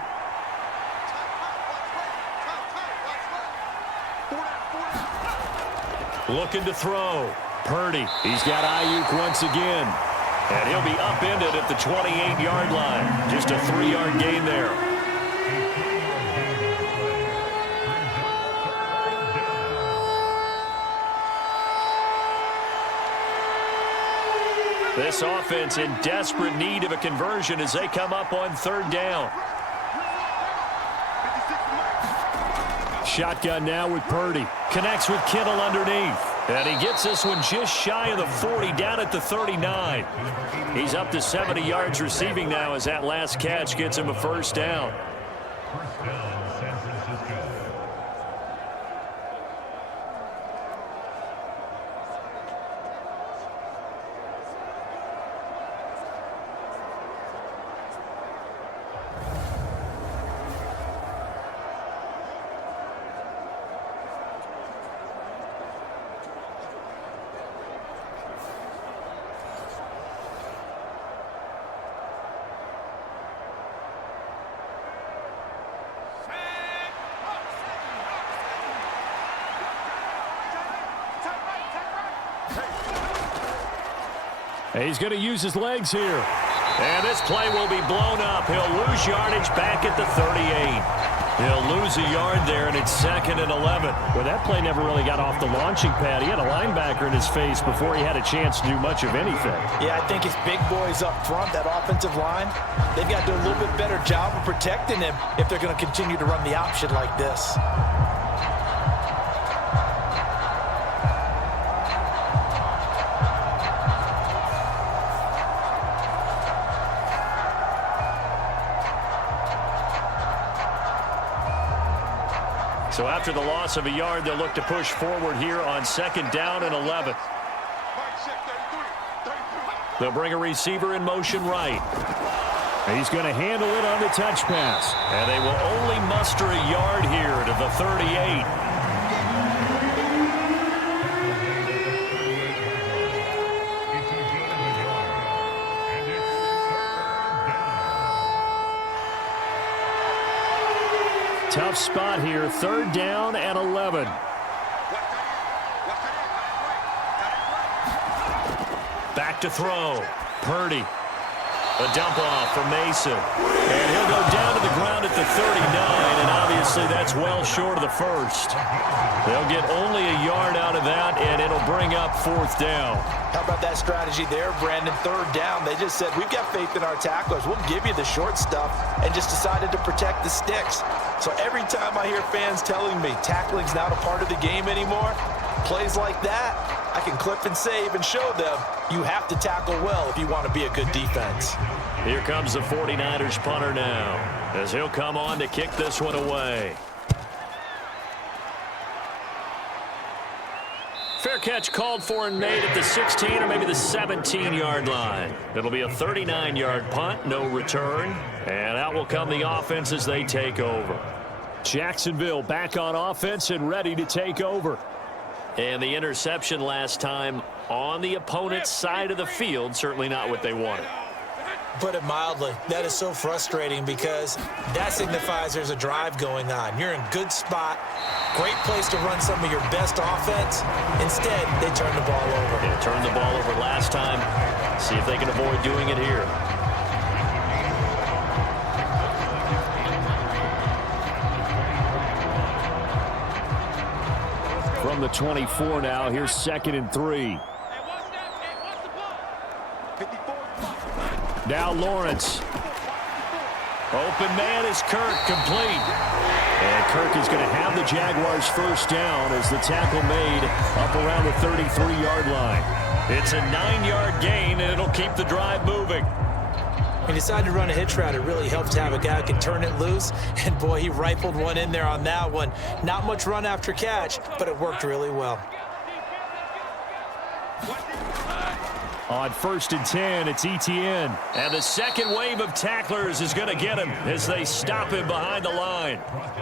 Looking to throw. Purdy. He's got Ayuk once again. And he'll be upended at the 28-yard line. Just a 3-yard gain there. This offense in desperate need of a conversion as they come up on 3rd down. Shotgun now with Purdy. Connects with Kittle underneath. And he gets this one just shy of the 40, down at the 39. He's up to 70 yards receiving now as that last catch gets him a 1st down. He's going to use his legs here. And this play will be blown up. He'll lose yardage back at the 38. He'll lose a yard there, and it's 2nd and 11. Well, that play never really got off the launching pad. He had a linebacker in his face before he had a chance to do much of anything. Yeah, I think his big boys up front, that offensive line, they've got to do a little bit better job of protecting him if they're going to continue to run the option like this. So after the loss of a yard, they'll look to push forward here on 2nd down and 11. They'll bring a receiver in motion right. He's going to handle it on the touch pass. And they will only muster a yard here to the 38. Tough spot here, 3rd down and 11. to throw. Purdy. A dump off for Mason. And he'll go down to the ground at the 39, and obviously that's well short of the first. They'll get only a yard out of that, and it'll bring up 4th down. How about that strategy there, Brandon? 3rd down. They just said, we've got faith in our tacklers. We'll give you the short stuff, and just decided to protect the sticks. So every time I hear fans telling me tackling's not a part of the game anymore, plays like that, I can clip and save and show them you have to tackle well if you want to be a good defense. Here comes the 49ers punter now, as he'll come on to kick this one away. Fair catch called for and made at the 16 or maybe the 17-yard line. It'll be a 39-yard punt, no return, and out will come the offense as they take over. Jacksonville back on offense and ready to take over. And the interception last time on the opponent's side of the field, certainly not what they wanted. Put it mildly, that is so frustrating because that signifies there's a drive going on. You're in good spot, great place to run some of your best offense. Instead, they turn the ball over. They turned the ball over last time. See if they can avoid doing it here. From the 24 now, here's 2nd and 3. Now Lawrence. Open man is Kirk, complete. And Kirk is going to have the Jaguars' first down as the tackle made up around the 33-yard line. It's a 9-yard gain, and it'll keep the drive moving. He decided to run a hitch route. It really helps to have a guy who can turn it loose. And, boy, he rifled one in there on that one. Not much run after catch, but it worked really well. On 1st and 10, it's Etienne. And the second wave of tacklers is going to get him as they stop him behind the line.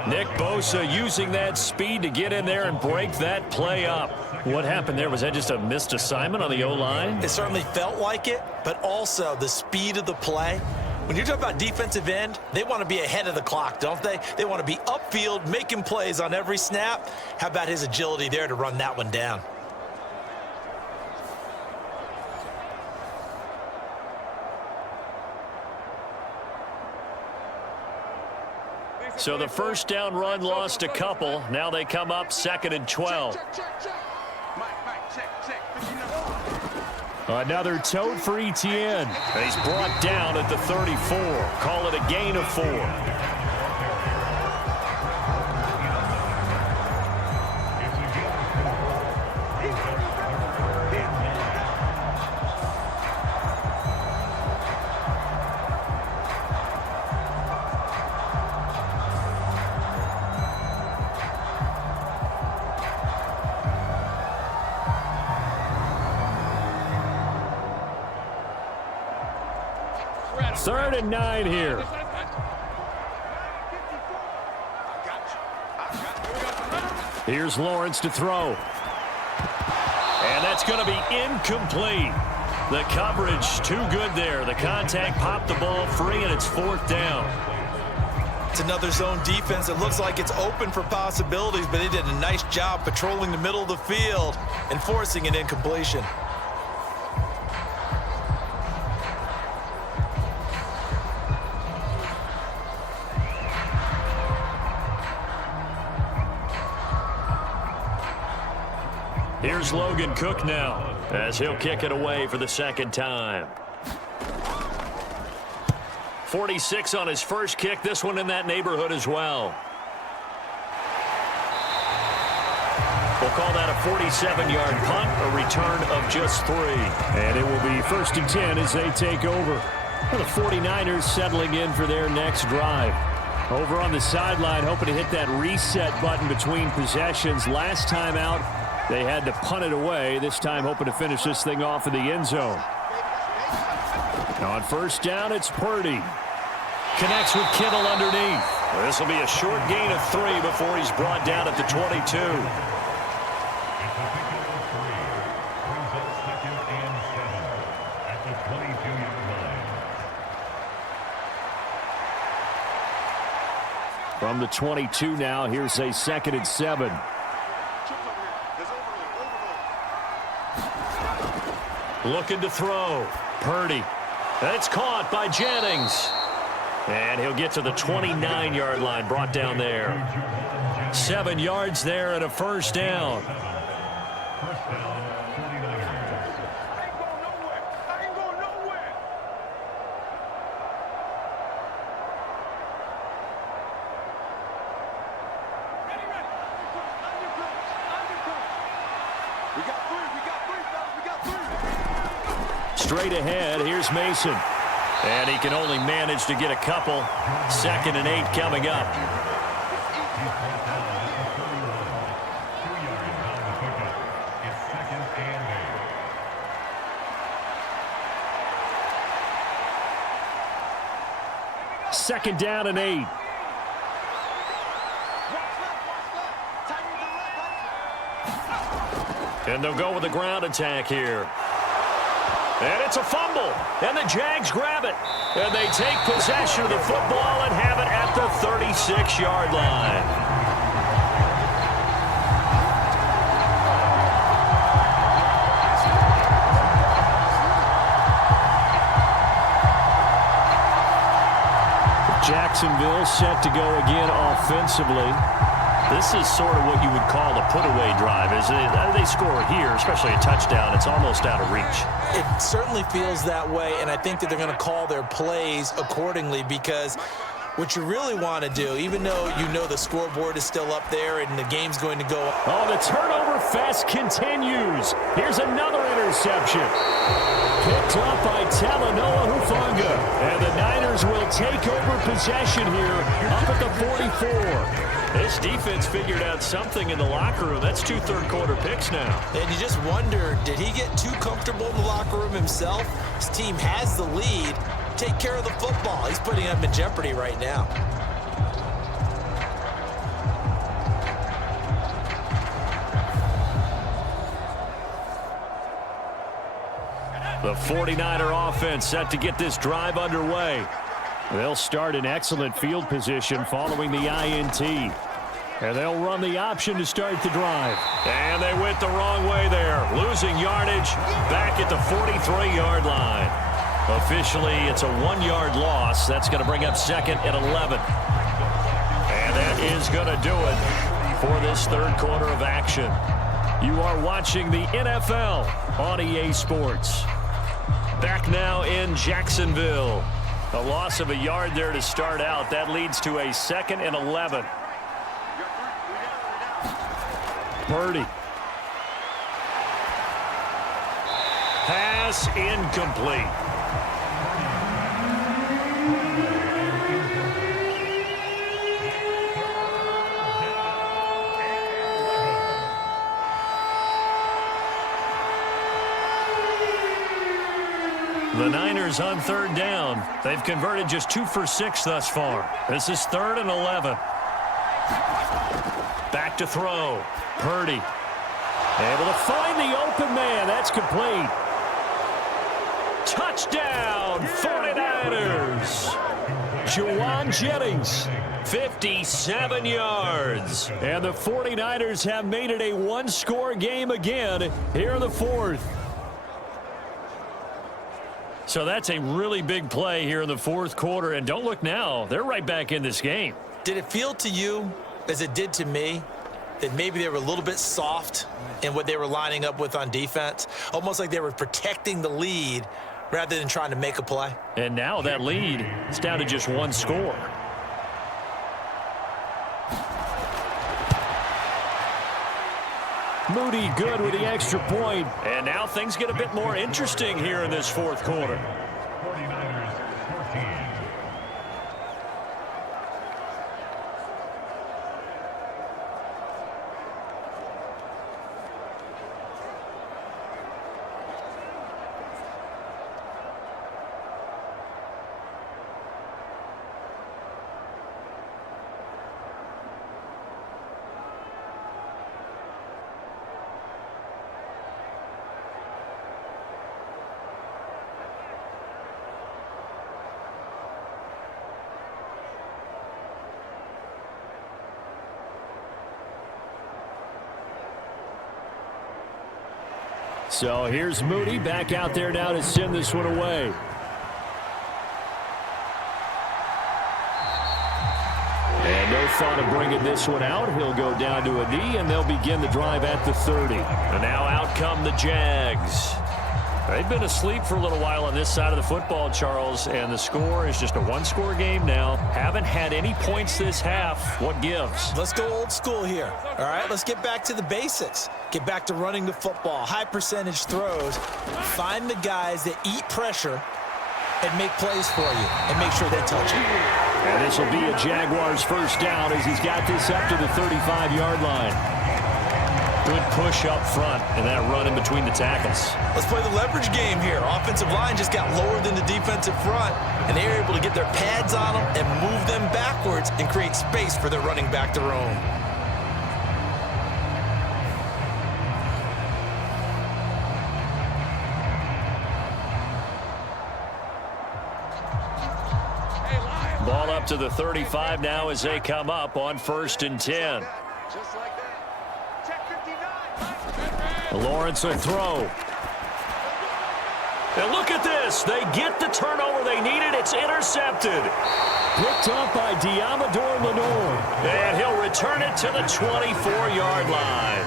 Nick Bosa using that speed to get in there and break that play up. What happened there? Was that just a missed assignment on the O-line? It certainly felt like it, but also the speed of the play. When you're talking about defensive end, they want to be ahead of the clock, don't they? They want to be upfield, making plays on every snap. How about his agility there to run that one down? So the first down run lost a couple. Now they come up 2nd and 12. Another tote for Etienne. He's brought down at the 34. Call it a gain of 4. Third and 9 here. Here's Lawrence to throw. And that's going to be incomplete. The coverage too good there. The contact popped the ball free, and it's 4th down. It's another zone defense. It looks like it's open for possibilities, but they did a nice job patrolling the middle of the field and forcing an incompletion. Here's Logan Cook now as he'll kick it away for the 2nd time. 46 on his first kick. This one in that neighborhood as well. We'll call that a 47-yard punt, a return of just 3. And it will be 1st and 10 as they take over. Well, the 49ers settling in for their next drive. Over on the sideline, hoping to hit that reset button between possessions. Last time out, they had to punt it away. This time hoping to finish this thing off in the end zone. On 1st down, it's Purdy. Connects with Kittle underneath. This will be a short gain of 3 before he's brought down at the 22. From the 22 now, here's a 2nd and 7. Looking to throw. Purdy. That's caught by Jennings. And he'll get to the 29-yard line, brought down there. 7 yards there and a first down. Straight ahead, here's Mason. And he can only manage to get a couple. 2nd and 8 coming up. Second down and 8. And they'll go with the ground attack here. And it's a fumble. And the Jags grab it. And they take possession of the football and have it at the 36-yard line. Jacksonville set to go again offensively. This is sort of what you would call a put-away drive, isn't it? They score here, especially a touchdown. It's almost out of reach. It certainly feels that way, and I think that they're going to call their plays accordingly, because what you really want to do, even though you know the scoreboard is still up there and the game's going to go. Oh, the turnover fest continues. Here's another interception. Picked up by Talanoa Hufanga. And the Niners will take over possession here up at the 44. This defense figured out something in the locker room. That's 2 third-quarter picks now. And you just wonder, did he get too comfortable in the locker room himself? His team has the lead. Take care of the football. He's putting them in jeopardy right now. The 49er offense set to get this drive underway. They'll start in excellent field position following the INT. And they'll run the option to start the drive. And they went the wrong way there. Losing yardage back at the 43-yard line. Officially, it's a 1-yard loss. That's going to bring up 2nd and 11. And that is going to do it for this third quarter of action. You are watching the NFL on EA Sports. Back now in Jacksonville. A loss of a yard there to start out. That leads to a 2nd and 11. Purdy. Pass incomplete. The Niners on 3rd down. They've converted just 2 for 6 thus far. This is 3rd and 11. Back to throw. Purdy. Able to find the open man. That's complete. Touchdown, 49ers. Juwan Jennings. 57 yards. And the 49ers have made it a one-score game again here in the 4th. So that's a really big play here in the 4th quarter. And don't look now. They're right back in this game. Did it feel to you, as it did to me, that maybe they were a little bit soft in what they were lining up with on defense? Almost like they were protecting the lead rather than trying to make a play. And now that lead is down to just 1 score. Moody good with the extra point. And now things get a bit more interesting here in this 4th quarter. So here's Moody back out there now to send this one away. And no thought of bringing this one out. He'll go down to a knee, and they'll begin the drive at the 30. And now out come the Jags. They've been asleep for a little while on this side of the football, Charles, and the score is just a one-score game now. Haven't had any points this half. What gives? Let's go old school here. All right, let's get back to the basics. Get back to running the football, high percentage throws. Find the guys that eat pressure and make plays for you and make sure they touch it. And this will be a Jaguars first down as he's got this up to the 35-yard line. Good push up front and that run in between the tackles. Let's play the leverage game here. Offensive line just got lower than the defensive front, and they were able to get their pads on them and move them backwards and create space for their running back to roam. Ball up to the 35 now as they come up on 1st and 10. Lawrence will throw. And look at this. They get the turnover they needed. It's intercepted. Picked up by Diamador Lenore. And he'll return it to the 24-yard line.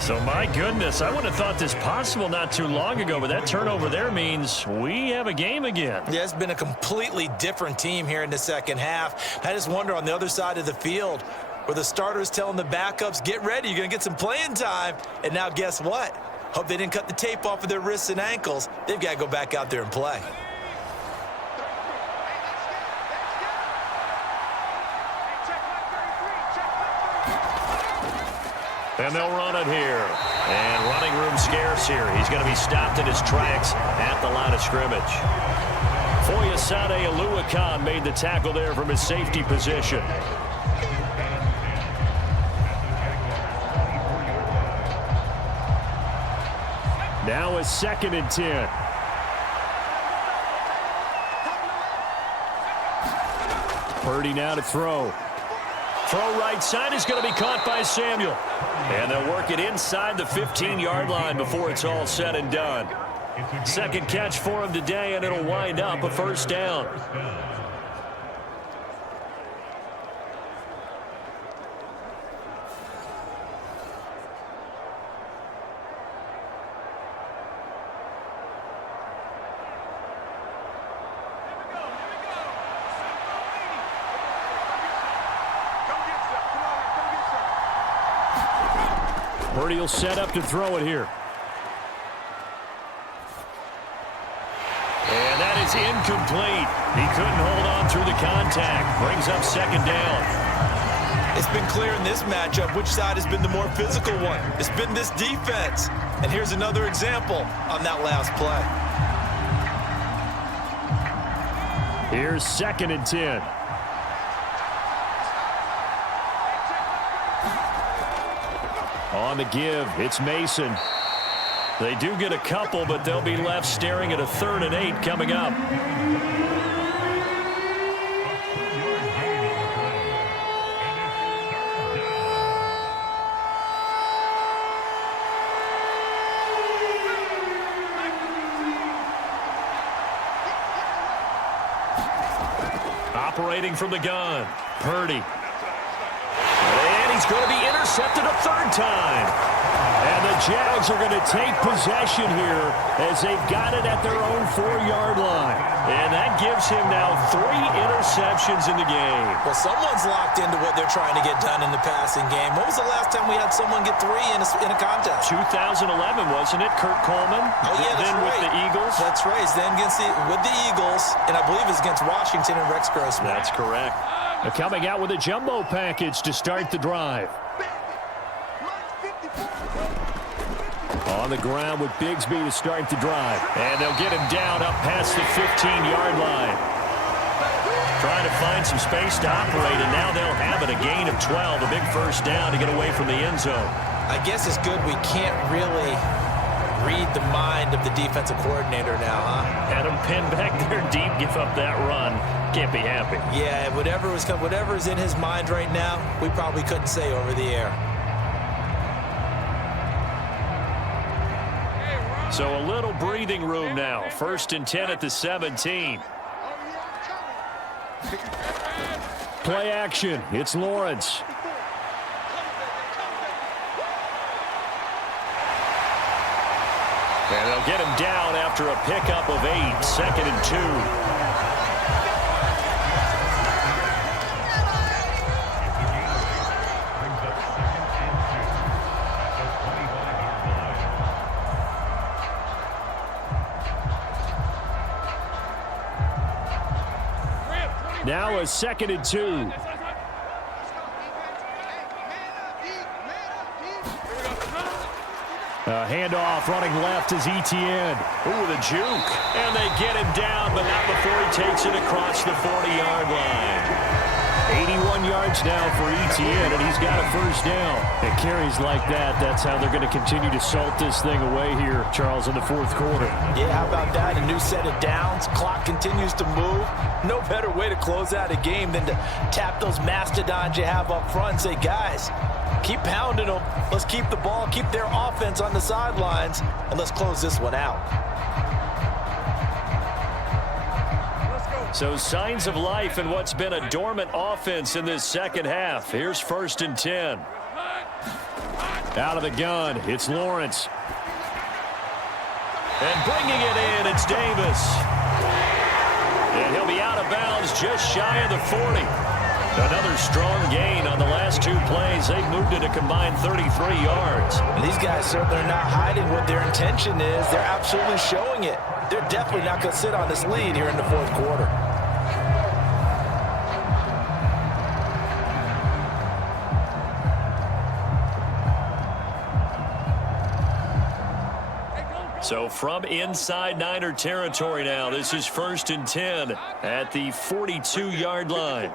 So, my goodness, I wouldn't have thought this possible not too long ago, but that turnover there means we have a game again. Yeah, it's been a completely different team here in the second half. I just wonder on the other side of the field, where the starters telling the backups, get ready, you're going to get some playing time. And now guess what? Hope they didn't cut the tape off of their wrists and ankles. They've got to go back out there and play. And they'll run it here. And running room scarce here. He's going to be stopped in his tracks at the line of scrimmage. Foyesade Aluakan made the tackle there from his safety position. Now it's 2nd and 10. Purdy now to throw. Throw right side is going to be caught by Samuel. And they'll work it inside the 15-yard line before it's all said and done. Second catch for him today, and it'll wind up a first down. Purdy will set up to throw it here. And that is incomplete. He couldn't hold on through the contact. Brings up 2nd down. It's been clear in this matchup which side has been the more physical one. It's been this defense. And here's another example on that last play. Here's 2nd and 10. On the give, it's Mason. They do get a couple, but they'll be left staring at a 3rd and 8 coming up. Operating from the gun, Purdy. And he's going to be intercepted a 3rd time. And the Jags are going to take possession here as they've got it at their own 4-yard line. And that gives him now 3 interceptions in the game. Well, someone's locked into what they're trying to get done in the passing game. When was the last time we had someone get 3 in a contest? 2011, wasn't it? Kurt Coleman. Oh, yeah, that's then right. With the Eagles. That's right. Then with the Eagles, and I believe it's against Washington and Rex Grossman. That's correct. They're coming out with a jumbo package to start the drive. On the ground with Bigsby to start the drive. And they'll get him down up past the 15-yard line. Trying to find some space to operate, and now they'll have it. A gain of 12, a big first down to get away from the end zone. I guess it's good we can't really read the mind of the defensive coordinator now, huh? Had him pinned back there deep, give up that run. Can't be happy. Yeah, whatever is in his mind right now, we probably couldn't say over the air. So a little breathing room now. 1st and 10 at the 17. Play action. It's Lawrence. And they'll get him down after a pickup of 8. 2nd and 2. Now a 2nd and 2. A handoff running left is Etienne. Ooh, the juke. And they get him down, but not before he takes it across the 40-yard line. 81 yards now for Etienne, and he's got a 1st down. And carries like that, that's how they're going to continue to salt this thing away here, Charles, in the 4th quarter. Yeah, how about that? A new set of downs. Clock continues to move. No better way to close out a game than to tap those mastodons you have up front and say, guys, keep pounding them. Let's keep the ball, keep their offense on the sidelines, and let's close this one out. So signs of life in what's been a dormant offense in this 2nd half. Here's 1st and 10. Out of the gun, it's Lawrence. And bringing it in, it's Davis. And he'll be out of bounds just shy of the 40. Another strong gain on the last 2 plays. They've moved it a combined 33 yards. And these guys certainly are not hiding what their intention is. They're absolutely showing it. They're definitely not going to sit on this lead here in the 4th quarter. So from inside Niner territory now, this is 1st and 10 at the 42-yard line.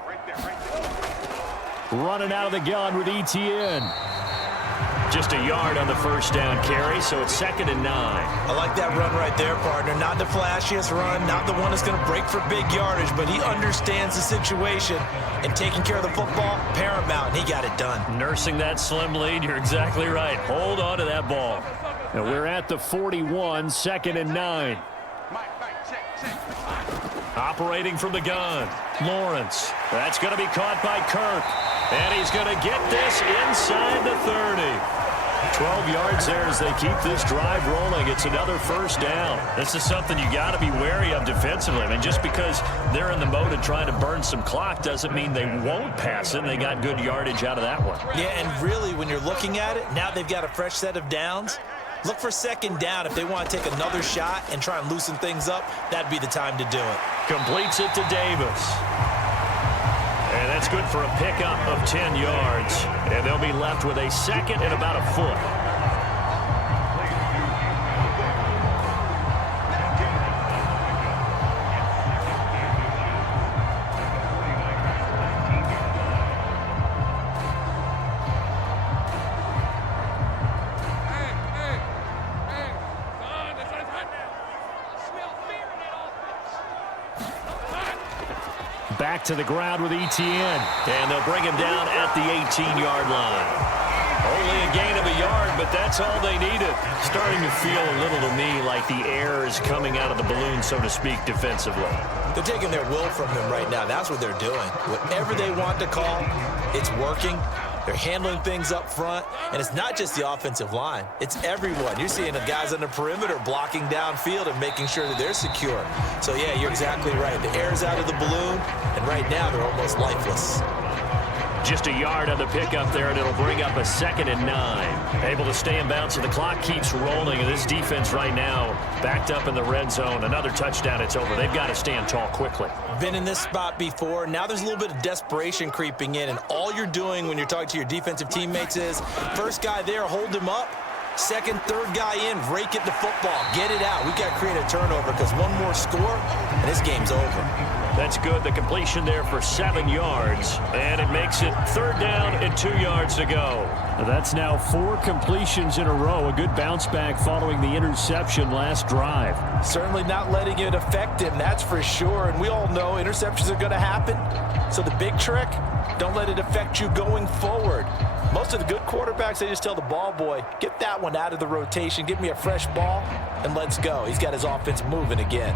Running out of the gun with Etienne. Just a yard on the 1st down carry, so it's 2nd and 9. I like that run right there, partner. Not the flashiest run, not the one that's going to break for big yardage, but he understands the situation, and taking care of the football, paramount, and he got it done. Nursing that slim lead, you're exactly right. Hold on to that ball. And we're at the 41, 2nd and 9. Operating from the gun, Lawrence. That's going to be caught by Kirk. And he's going to get this inside the 30. 12 yards there as they keep this drive rolling. It's another 1st down. This is something you got to be wary of defensively. I mean, just because they're in the mode of trying to burn some clock doesn't mean they won't pass it. They got good yardage out of that one. Yeah, and really, when you're looking at it, now they've got a fresh set of downs. Look for 2nd down. If they want to take another shot and try and loosen things up, that'd be the time to do it. Completes it to Davis. And that's good for a pickup of 10 yards. And they'll be left with a 2nd and about a foot. Back to the ground with Etienne. And they'll bring him down at the 18-yard line. Only a gain of a yard, but that's all they needed. Starting to feel a little to me like the air is coming out of the balloon, so to speak, defensively. They're taking their will from him right now. That's what they're doing. Whatever they want to call, it's working. They're handling things up front, and it's not just the offensive line. It's everyone. You're seeing the guys on the perimeter blocking downfield and making sure that they're secure. So, yeah, you're exactly right. The air's out of the balloon, and right now they're almost lifeless. Just a yard on the pickup there, and it'll bring up a 2nd and 9. Able to stay in bounds, so the clock keeps rolling, and this defense right now backed up in the red zone. Another touchdown, it's over. They've got to stand tall quickly. Been in this spot before. Now there's a little bit of desperation creeping in, and all you're doing when you're talking to your defensive teammates is, first guy there, hold him up. Second, third guy in, rake it to football. Get it out. We've got to create a turnover because one more score, and this game's over. That's good. The completion there for 7 yards, and it makes it 3rd down and 2 yards to go. That's now 4 completions in a row. A good bounce back following the interception last drive. Certainly not letting it affect him, that's for sure. And we all know interceptions are going to happen. So the big trick, don't let it affect you going forward. Most of the good quarterbacks, they just tell the ball boy, get that one one out of the rotation, give me a fresh ball, and let's go. He's got his offense moving again.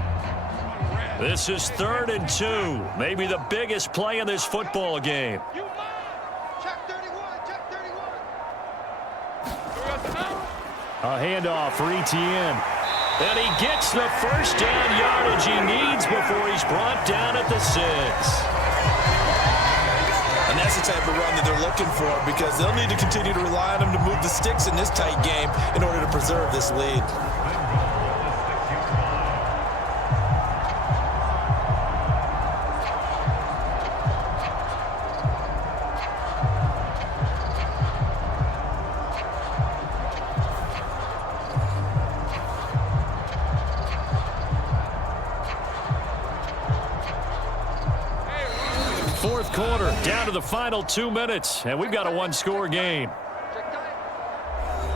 This is 3rd and 2. Maybe the biggest play in this football game. A handoff for Etienne. And he gets the first down yardage he needs before he's brought down at the 6. And that's the type of run that they're looking for, because they'll need to continue to rely on him to move the sticks in this tight game in order to preserve this lead. Fourth quarter, down to the final 2 minutes, and we've got a one-score game.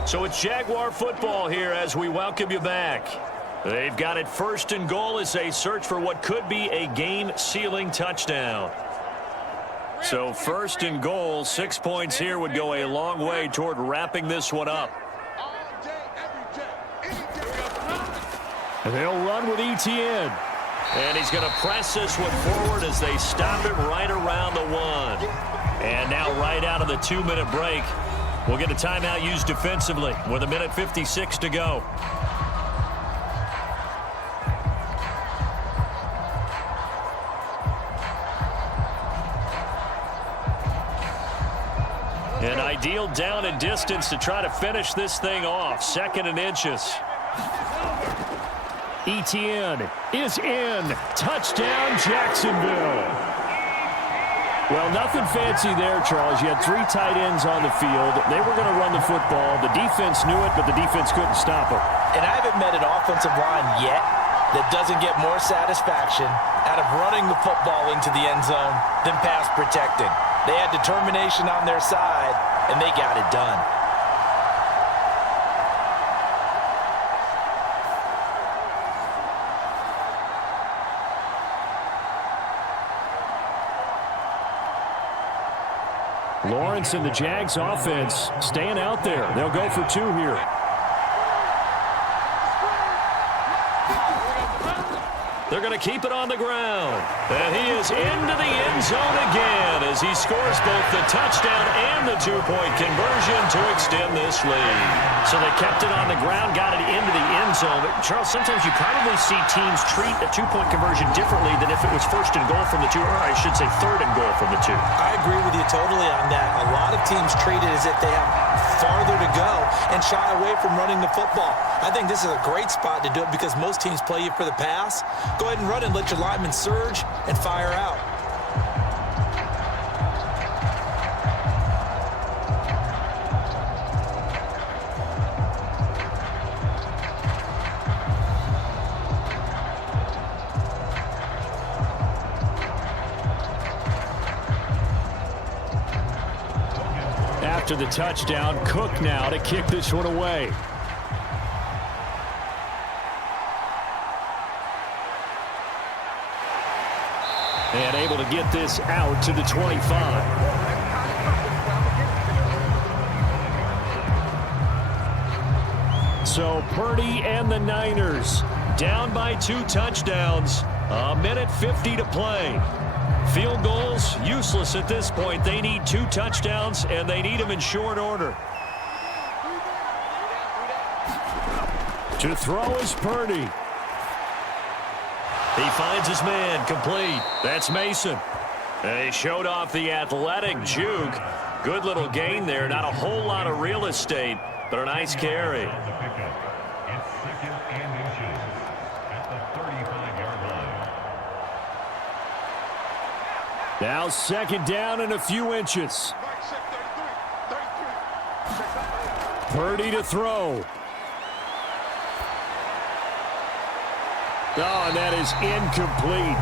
So it's Jaguar football here as we welcome you back. They've got it 1st and goal as they search for what could be a game-sealing touchdown. So 1st and goal, 6 points here would go a long way toward wrapping this one up. And they'll run with Etienne. And he's going to press this one forward as they stop it right around the 1. And now right out of the 2-minute break, we'll get a timeout used defensively with 1:56 to go. An ideal down and distance to try to finish this thing off. 2nd and inches. Etienne is in. Touchdown, Jacksonville. Well, nothing fancy there, Charles. You had 3 tight ends on the field. They were going to run the football. The defense knew it, but the defense couldn't stop it. And I haven't met an offensive line yet that doesn't get more satisfaction out of running the football into the end zone than pass protecting. They had determination on their side, and they got it done. Lawrence and the Jags offense staying out there. They'll go for 2 here. They're going to keep it on the ground. And he is into the end zone again as he scores both the touchdown and the 2-point conversion to extend this lead. So they kept it on the ground, got it into the end zone. But Charles, sometimes you probably see teams treat a 2-point conversion differently than if it was 1st and goal from the 2, or I should say 3rd and goal from the 2. I agree with you totally on that. A lot of teams treat it as if they have farther to go and shy away from running the football. I think this is a great spot to do it because most teams play you for the pass. Go ahead and run and let your linemen surge and fire out. After the touchdown, Cook now to kick this one away. And able to get this out to the 25. So Purdy and the Niners down by 2 touchdowns. 1:50 to play. Field goals, useless at this point. They need 2 touchdowns, and they need them in short order. To throw is Purdy. He finds his man, complete. That's Mason. They showed off the athletic juke. Good little gain there. Not a whole lot of real estate, but a nice carry. It's 2nd and inches at the 35-yard line. Now 2nd down and a few inches. Purdy to throw. Oh, and that is incomplete.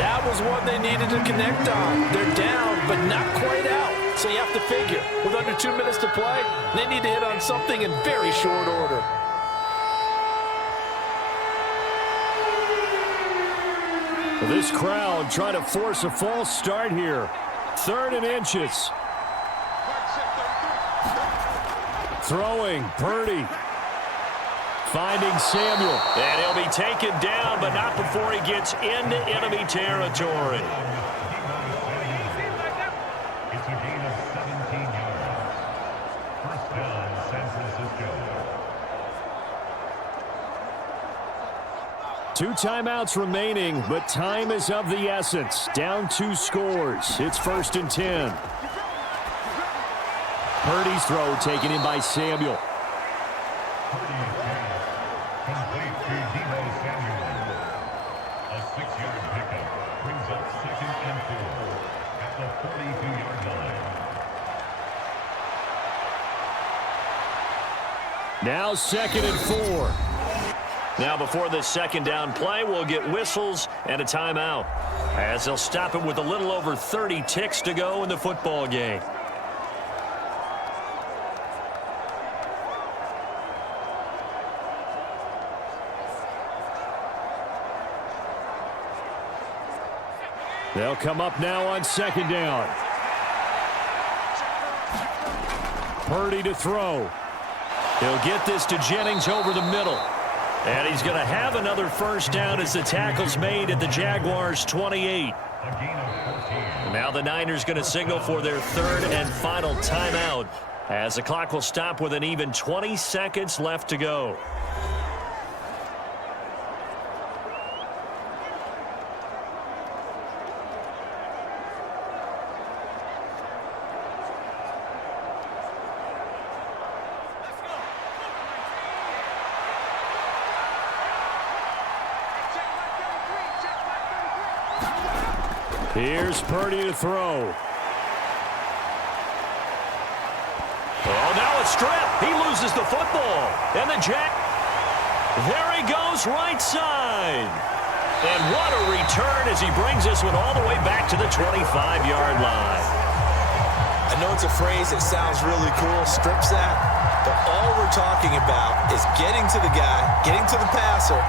That was one they needed to connect on. They're down, but not quite out. So you have to figure, with under 2 minutes to play, they need to hit on something in very short order. Well, this crowd trying to force a false start here. 3rd and inches. Throwing, Purdy. Finding Samuel. And he'll be taken down, but not before he gets into enemy territory. It's a gain of 17 yards. First down, San Francisco. 2 timeouts remaining, but time is of the essence. Down 2 scores. It's 1st and 10. Purdy's throw taken in by Samuel. Complete to Debo Samuel. A 6-yard pickup brings up 2nd and 4 at the 42-yard line. Now 2nd and 4. Now before this 2nd down play, we'll get whistles and a timeout, as they'll stop it with a little over 30 ticks to go in the football game. They'll come up now on 2nd down. Purdy to throw. He'll get this to Jennings over the middle. And he's going to have another 1st down as the tackle's made at the Jaguars' 28. Now the Niners going to signal for their 3rd and final timeout, as the clock will stop with an even 20 seconds left to go. Here's Purdy to throw. Oh, now a strip. He loses the football. And the there he goes, right side. And what a return as he brings this one all the way back to the 25-yard line. I know it's a phrase that sounds really cool, strip sack, but all we're talking about is getting to the guy, getting to the passer,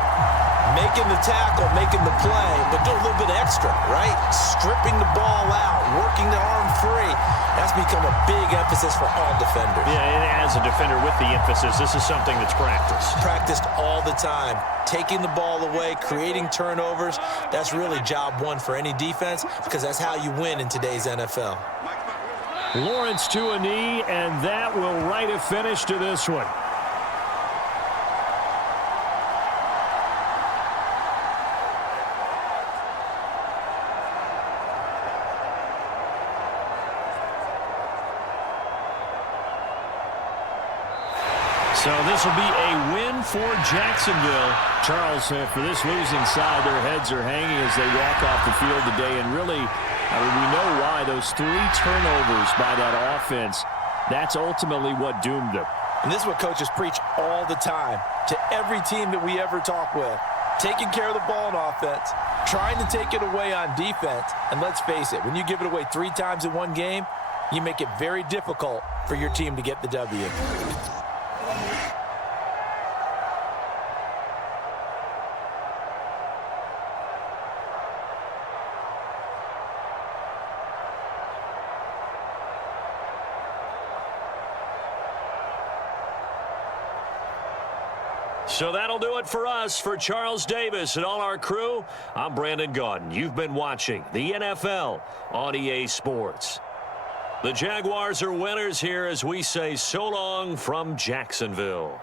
making the tackle, making the play, but do a little bit extra, right? Stripping the ball out, working the arm free. That's become a big emphasis for all defenders. Yeah, and as a defender with the emphasis, this is something that's practiced. Practiced all the time. Taking the ball away, creating turnovers, that's really job one for any defense, because that's how you win in today's NFL. Lawrence to a knee, and that will write a finish to this one. So this will be a win for Jacksonville. Charles, for this losing side, their heads are hanging as they walk off the field today. And really, we know why. Those 3 turnovers by that offense, that's ultimately what doomed them. And this is what coaches preach all the time to every team that we ever talk with. Taking care of the ball on offense, trying to take it away on defense. And let's face it, when you give it away 3 times in one game, you make it very difficult for your team to get the W. So that'll do it for us. For Charles Davis and all our crew, I'm Brandon Gaudin. You've been watching the NFL on EA Sports. The Jaguars are winners here as we say so long from Jacksonville.